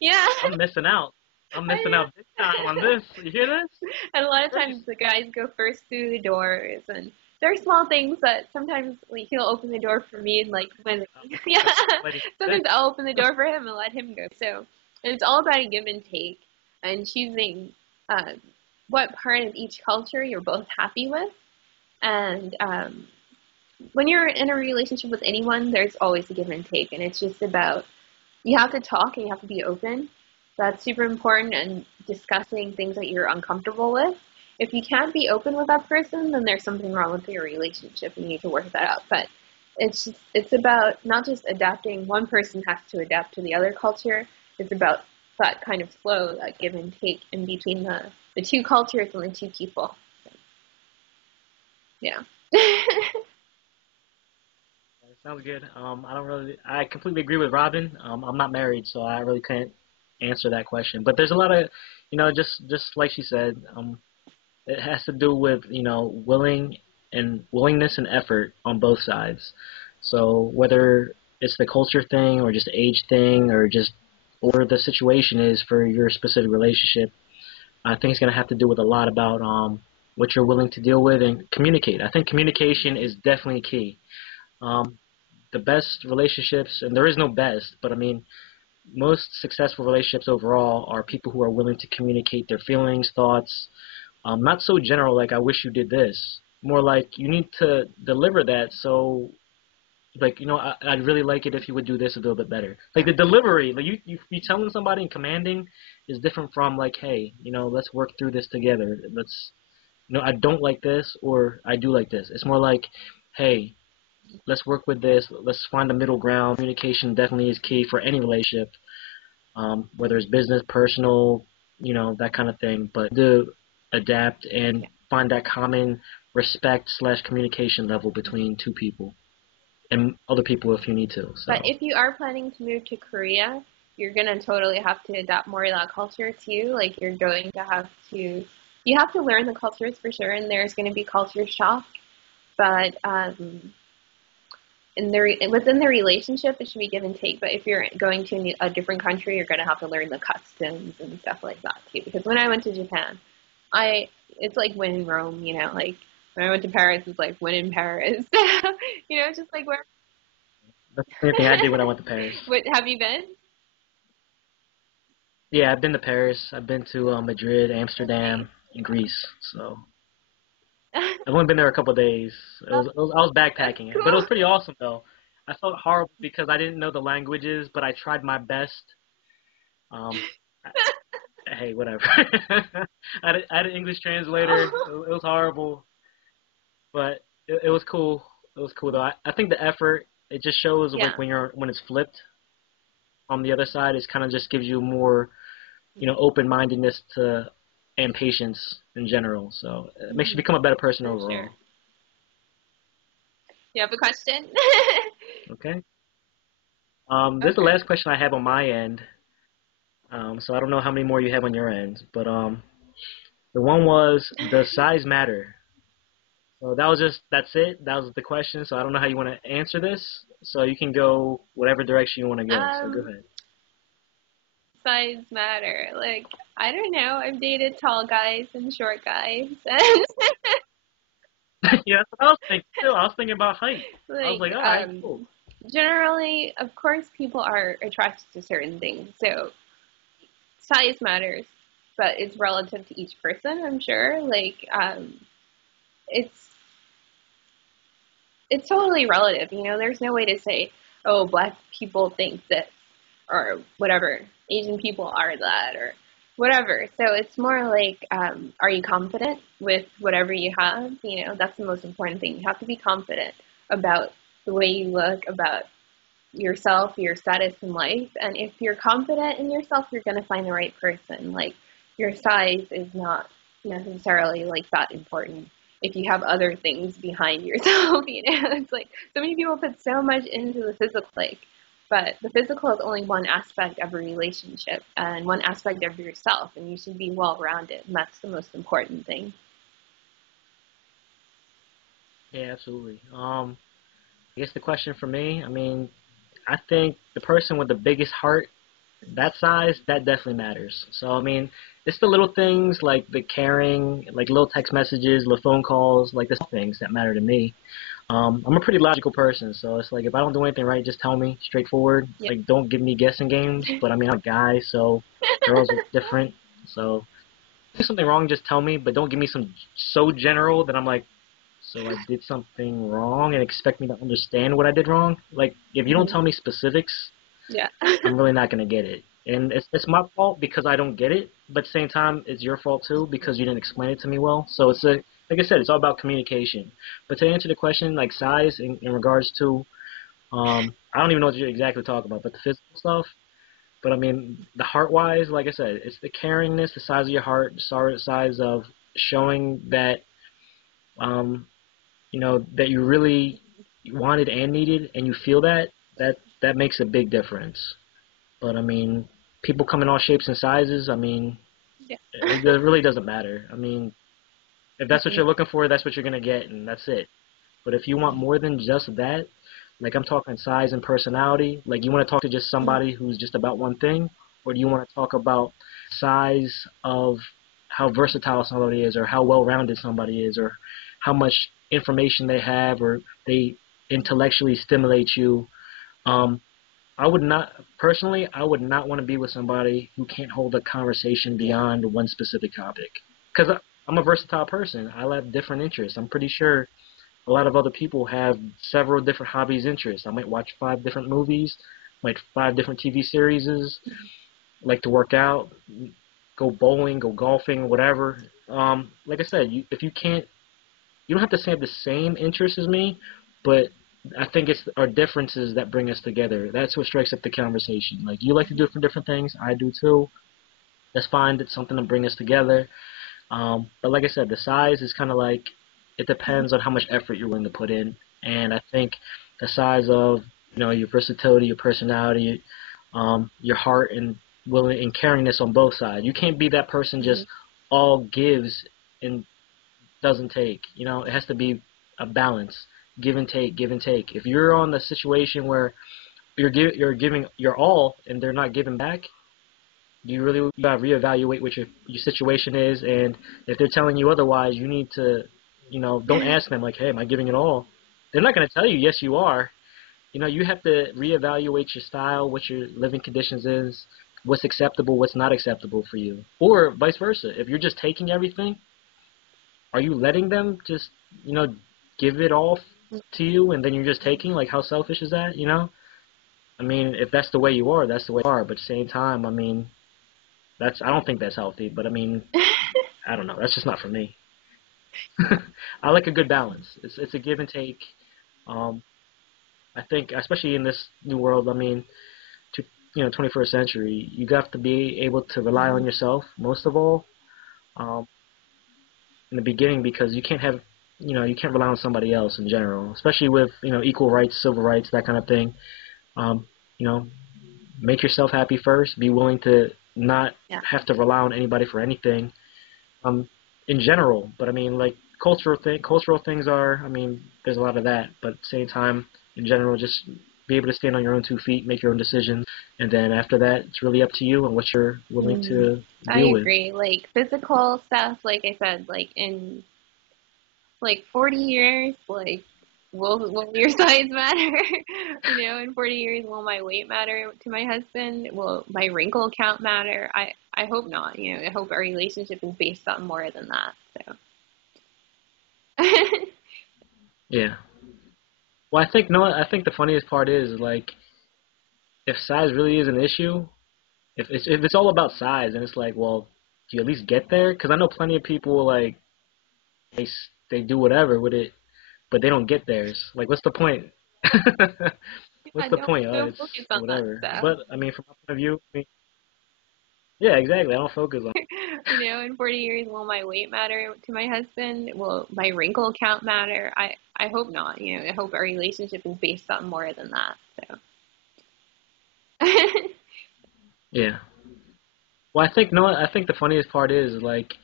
yeah. I'm missing out. I'm missing out big time on this. You hear this? And a lot of times the guys go first through the doors, and there are small things that sometimes like he'll open the door for me, and like when yeah, sometimes I'll open the door for him and let him go. So it's all about a give and take and choosing what part of each culture you're both happy with. And when you're in a relationship with anyone, there's always a give and take, and it's just about you have to talk and you have to be open. That's super important, and discussing things that you're uncomfortable with. If you can't be open with that person, then there's something wrong with your relationship and you need to work that out. But it's about not just adapting. One person has to adapt to the other culture. It's about that kind of flow, that give and take in between the two cultures and the two people. So, yeah. Sounds good. I completely agree with Robin. I'm not married, so I really can't answer that question. But there's a lot of, just like she said, it has to do with, willingness and effort on both sides. So whether it's the culture thing or just age thing or just or the situation is for your specific relationship, I think it's going to have to do with a lot about what you're willing to deal with and communicate. I think communication is definitely key. The best relationships, and there is no best, but I mean, most successful relationships overall are people who are willing to communicate their feelings, thoughts, not so general like I wish you did this, more like you need to deliver that. So like, I'd really like it if you would do this a little bit better. Like the delivery, like you telling somebody and commanding is different from like, hey, let's work through this together. Let's, I don't like this or I do like this. It's more like, hey, let's work with this. Let's find a middle ground. Communication definitely is key for any relationship, whether it's business, personal, that kind of thing. But to adapt and find that common respect/communication level between two people and other people if you need to. So. But if you are planning to move to Korea, you're going to totally have to adapt more to that culture too. Like you have to learn the cultures for sure, and there's going to be culture shock. But within the relationship, it should be give and take. But if you're going to a different country, you're going to have to learn the customs and stuff like that too. Because when I went to Japan, it's like when in Rome, like when I went to Paris, it's like when in Paris. Just like where. That's the same thing I did when I went to Paris. What, have you been? Yeah, I've been to Paris. I've been to Madrid, Amsterdam, and Greece. So I've only been there a couple of days. I was backpacking, cool. But it was pretty awesome though. I felt horrible because I didn't know the languages, but I tried my best. Hey, whatever. I had an English translator. It was horrible, but it was cool. It was cool though. I think the effort, it just shows like when it's flipped on the other side, it kind of just gives you more, open-mindedness to and patience in general. So it makes you become a better person overall. Sure. You have a question? Okay. This is the last question I have on my end. So I don't know how many more you have on your end, but the one was, does size matter? So that's it. That was the question. So I don't know how you want to answer this. So you can go whatever direction you want to go. So go ahead. Size matter. Like, I don't know. I've dated tall guys and short guys. Yeah, that's what I was thinking too. I was thinking about height. I was like, all right, cool. Generally, of course, people are attracted to certain things. So size matters, but it's relative to each person, I'm sure. Like, it's totally relative. There's no way to say, oh, black people think this, or whatever, Asian people are that, or whatever. So it's more like, are you confident with whatever you have? That's the most important thing. You have to be confident about the way you look, about yourself, your status in life. And if you're confident in yourself, you're going to find the right person. Like, your size is not necessarily like that important. if you have other things behind yourself, it's like so many people put so much into the physical, like, but the physical is only one aspect of a relationship and one aspect of yourself, and you should be well-rounded, and that's the most important thing. Yeah, absolutely. I guess the question for me, I mean, I think the person with the biggest heart, that size, that definitely matters. So I mean, it's the little things like the caring, like little text messages, little phone calls, like the small things that matter to me. I'm a pretty logical person, so it's like if I don't do anything right, just tell me straightforward. Yep. Like don't give me guessing games. But I mean, I'm a guy, so girls are different. So if there's something wrong, just tell me. But don't give me some so general that I'm like, so I did something wrong and expect me to understand what I did wrong. Like if you don't tell me specifics, Yeah. I'm really not gonna get it. And it's my fault because I don't get it, but at the same time, it's your fault too because you didn't explain it to me well. So it's a like I said, it's all about communication. But to answer the question, like size in regards to, I don't even know what you're exactly talking about, but the physical stuff. But I mean, the heart wise, like I said, it's the caringness, the size of your heart, the size of showing that, um, that you really wanted and needed, and you feel that makes a big difference. But I mean, people come in all shapes and sizes. I mean, Yeah. it really doesn't matter. I mean, if that's what Mhm. you're looking for, that's what you're gonna get, and that's it. But if you want more than just that, like I'm talking size and personality, like you want to talk to just somebody who's just about one thing, or do you want to talk about size of how versatile somebody is, or how well-rounded somebody is, or how much information they have, or they intellectually stimulate you? Um, I would not personally. I would not want to be with somebody who can't hold a conversation Yeah. beyond one specific topic. Because I'm a versatile person. I have different interests. I'm pretty sure a lot of other people have several different hobbies, interests. I might watch 5 different movies, like 5 different TV series. Like to work out, go bowling, go golfing, whatever. Like I said, if you can't, you don't have to have the same interests as me, but I think it's our differences that bring us together. That's what strikes up the conversation. Like you like to do different things, I do too. Let's find something to bring us together. But like I said, the size is kind of like it depends on how much effort you're willing to put in, and I think the size of your versatility, your personality, your heart, and willing and caringness on both sides. You can't be that person Mhm. just all gives and doesn't take. It has to be a balance, give and take, give and take. If you're on the situation where you're giving your all and they're not giving back, you really gotta reevaluate what your situation is, and if they're telling you otherwise, you need to, don't ask them like, hey, am I giving it all? They're not gonna tell you yes, you are. You have to reevaluate your style, what your living conditions is, what's acceptable, what's not acceptable for you, or vice versa. If you're just taking everything, are you letting them just, give it all to you, and then you're just taking? Like, how selfish is that? I mean, if that's the way you are, that's the way you are. But at the same time, I mean, I don't think that's healthy. But I mean, I don't know. That's just not for me. I like a good balance. It's a give and take. Um, I think, especially in this new world, I mean, to 21st century, you have to be able to rely on yourself most of all. Um, in the beginning, because you can't rely on somebody else in general, especially with equal rights, civil rights, that kind of thing. Um, you know, make yourself happy first. Be willing to not Yeah. have to rely on anybody for anything. Um, in general, but I mean, like cultural things are. I mean, there's a lot of that, but at the same time, in general, just be able to stand on your own 2 feet, make your own decisions, and then after that, it's really up to you and what you're willing Mm. to I deal with. agree. Like physical stuff, like I said, like in like 40 years, like will your size matter? In 40 years, will my weight matter to my husband? Will my wrinkle count matter? I hope not. I hope our relationship is based on more than that. So. Yeah. Well, I think no. I think the funniest part is like if size really is an issue, if it's all about size, and it's like, well, do you at least get there? Because I know plenty of people like they do whatever with it, but they don't get theirs. Like, what's the point? What's Yeah, the point? don't It's focus on that whatever. stuff. But I mean, from my point of view, I mean, Yeah, exactly. I don't focus on. In 40 years, will my weight matter to my husband? Will my wrinkle count matter? I hope not. I hope our relationship is based on more than that. So, Yeah. Well, I think no. I think the funniest part is like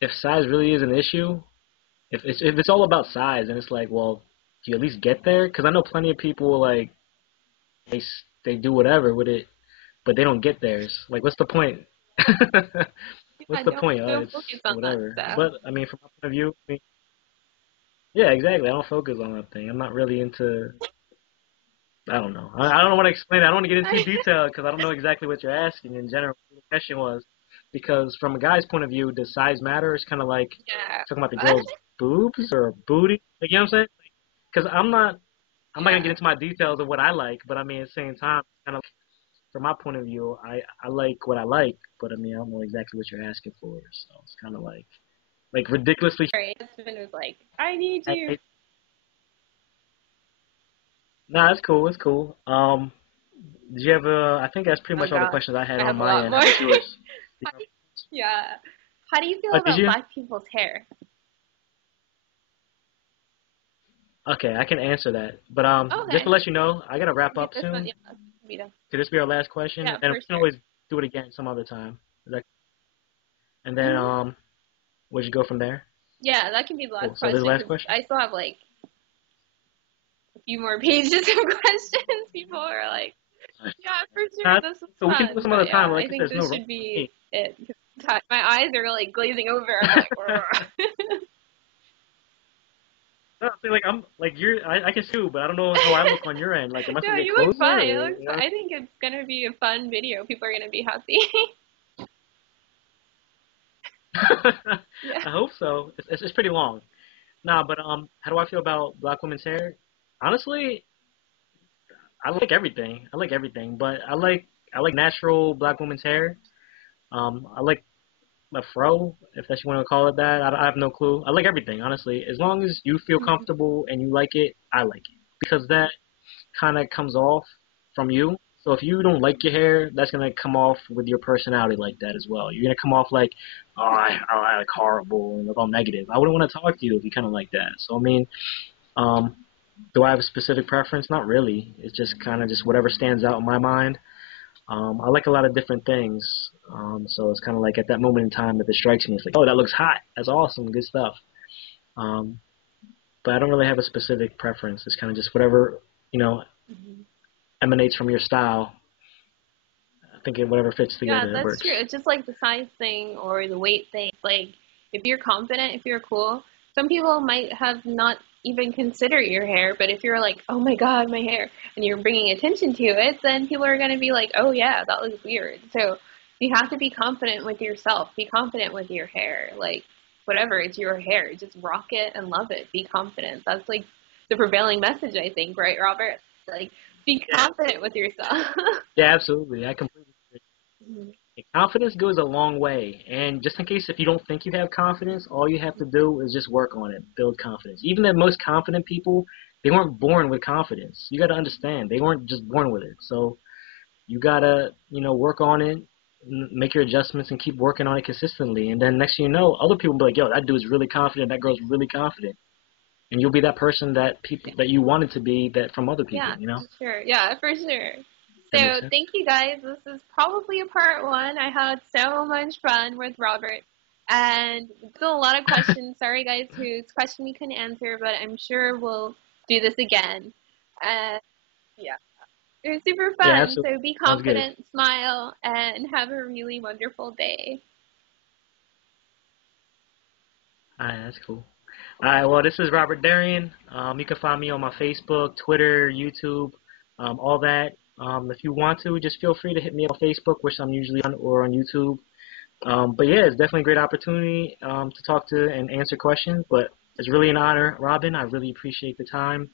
if size really is an issue, if it's all about size, and it's like, well, do you at least get there? Because I know plenty of people like they do whatever with it, but they don't get theirs. Like, what's the point? What's yeah, the point? Oh, don't it's focus on that whatever. stuff. But I mean, from my point of view, I mean, yeah, exactly. I don't focus on that thing. I'm not really into. I don't know. I don't want to explain it. I don't want to get into detail because I don't know exactly what you're asking in general. What the question was, because from a guy's point of view, does size matter? It's kind of like talking about the Yeah. girl's boobs or booty. Like, you know what I'm saying? Because I'm not gonna get Yeah. into my details of what I like, but I mean at the same time, kind of from my point of view, I like what I like, but I mean I don't know exactly what you're asking for, so it's kind of like ridiculously. Sorry, my husband was like, I need you. Nah, it's cool. It's cool. Did you have a? I think that's pretty Oh much all the gosh, questions I had I on have a my lot end. more. How about yours? Yeah. How do you feel Oh, did about you? black people's hair? Okay, I can answer that. But just to Okay. let you know, I gotta wrap Yeah, up this one, soon. yeah, be done. Could this be our last question? Yeah, And we for can sure. always do it again some other time. And then Hmm. would you go from there? Yeah, that can be the Cool. last So this is the question last because question. I still have like a few more pages of questions. People are like, yeah, for sure, Nah, this is so we can do it fun. some But other yeah, time. Like I I said, think there's no this rush should for be me. it. My eyes are like glazing over. I'm like, No, see, like I'm like you're. I can sue, but I don't know how I look on your end. Like, am I no, supposed to get you look closer? fine. It Or, looks fine. I think it's gonna be a fun video. People are gonna be happy. Yeah. I hope so. It's pretty long. Nah, but how do I feel about black women's hair? Honestly, I like everything. I like everything, but I like natural black women's hair. I like a fro, if that's you want to call it that. I have no clue. I like everything, honestly. As long as you feel comfortable and you like it, I like it because that kind of comes off from you. So if you don't like your hair, that's gonna come off with your personality like that as well. You're gonna come off like, oh, I look horrible and look all negative. I wouldn't want to talk to you if you kind of like that. So I mean, um, do I have a specific preference? Not really. It's just kind of just whatever stands out in my mind. I like a lot of different things. So it's kind of like at that moment in time, if it strikes me, it's like, oh, that looks hot. That's awesome. Good stuff. Um, but I don't really have a specific preference. It's kind of just whatever, you know, Mhm. emanates from your style. I think whatever fits Yeah, together, it that's true. works. It's just like the size thing or the weight thing. Like, if you're confident, if you're cool, some people might have not even considered your hair, but if you're like, oh my God, my hair, and you're bringing attention to it, then people are going to be like, oh yeah, that looks weird. So you have to be confident with yourself. Be confident with your hair. Like, whatever, it's your hair. Just rock it and love it. Be confident. That's like the prevailing message, I think, right, Robert? Like, be Yeah, confident with yourself. yeah, absolutely. I completely agree. Confidence goes a long way. And just in case if you don't think you have confidence, all you have to do is just work on it, build confidence. Even the most confident people, they weren't born with confidence. You got to understand, they weren't just born with it. So you gotta, work on it, make your adjustments, and keep working on it consistently. And then next thing you know, other people will be like, "Yo, that dude's really confident. That girl's really confident." And you'll be that person that people that you wanted to be that from other people. Yeah, You know, for sure. Yeah, for sure. that makes So sense. thank you guys. This is probably a part one. I had so much fun with Robert. And still a lot of questions. Sorry guys whose question we couldn't answer, but I'm sure we'll do this again. And yeah, it was super Yeah, fun. absolutely. So be Sounds good. confident, smile, and have a really wonderful day. All right, that's cool. All right, well, this is RobertDarrien. You can find me on my Facebook, Twitter, YouTube, all that. If you want to, just feel free to hit me up on Facebook, which I'm usually on, or on YouTube. But yeah, it's definitely a great opportunity to talk to and answer questions. But it's really an honor, Robin. I really appreciate the time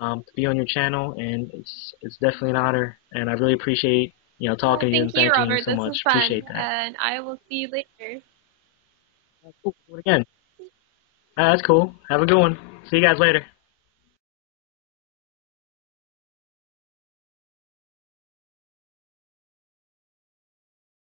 to be on your channel, and it's definitely an honor. And I really appreciate Yeah, talking to you thank and you, thanking you Robert. so This was much. fun. Appreciate that. And I will see you later. Cool. Do it again. That's cool. Have a good one. See you guys later.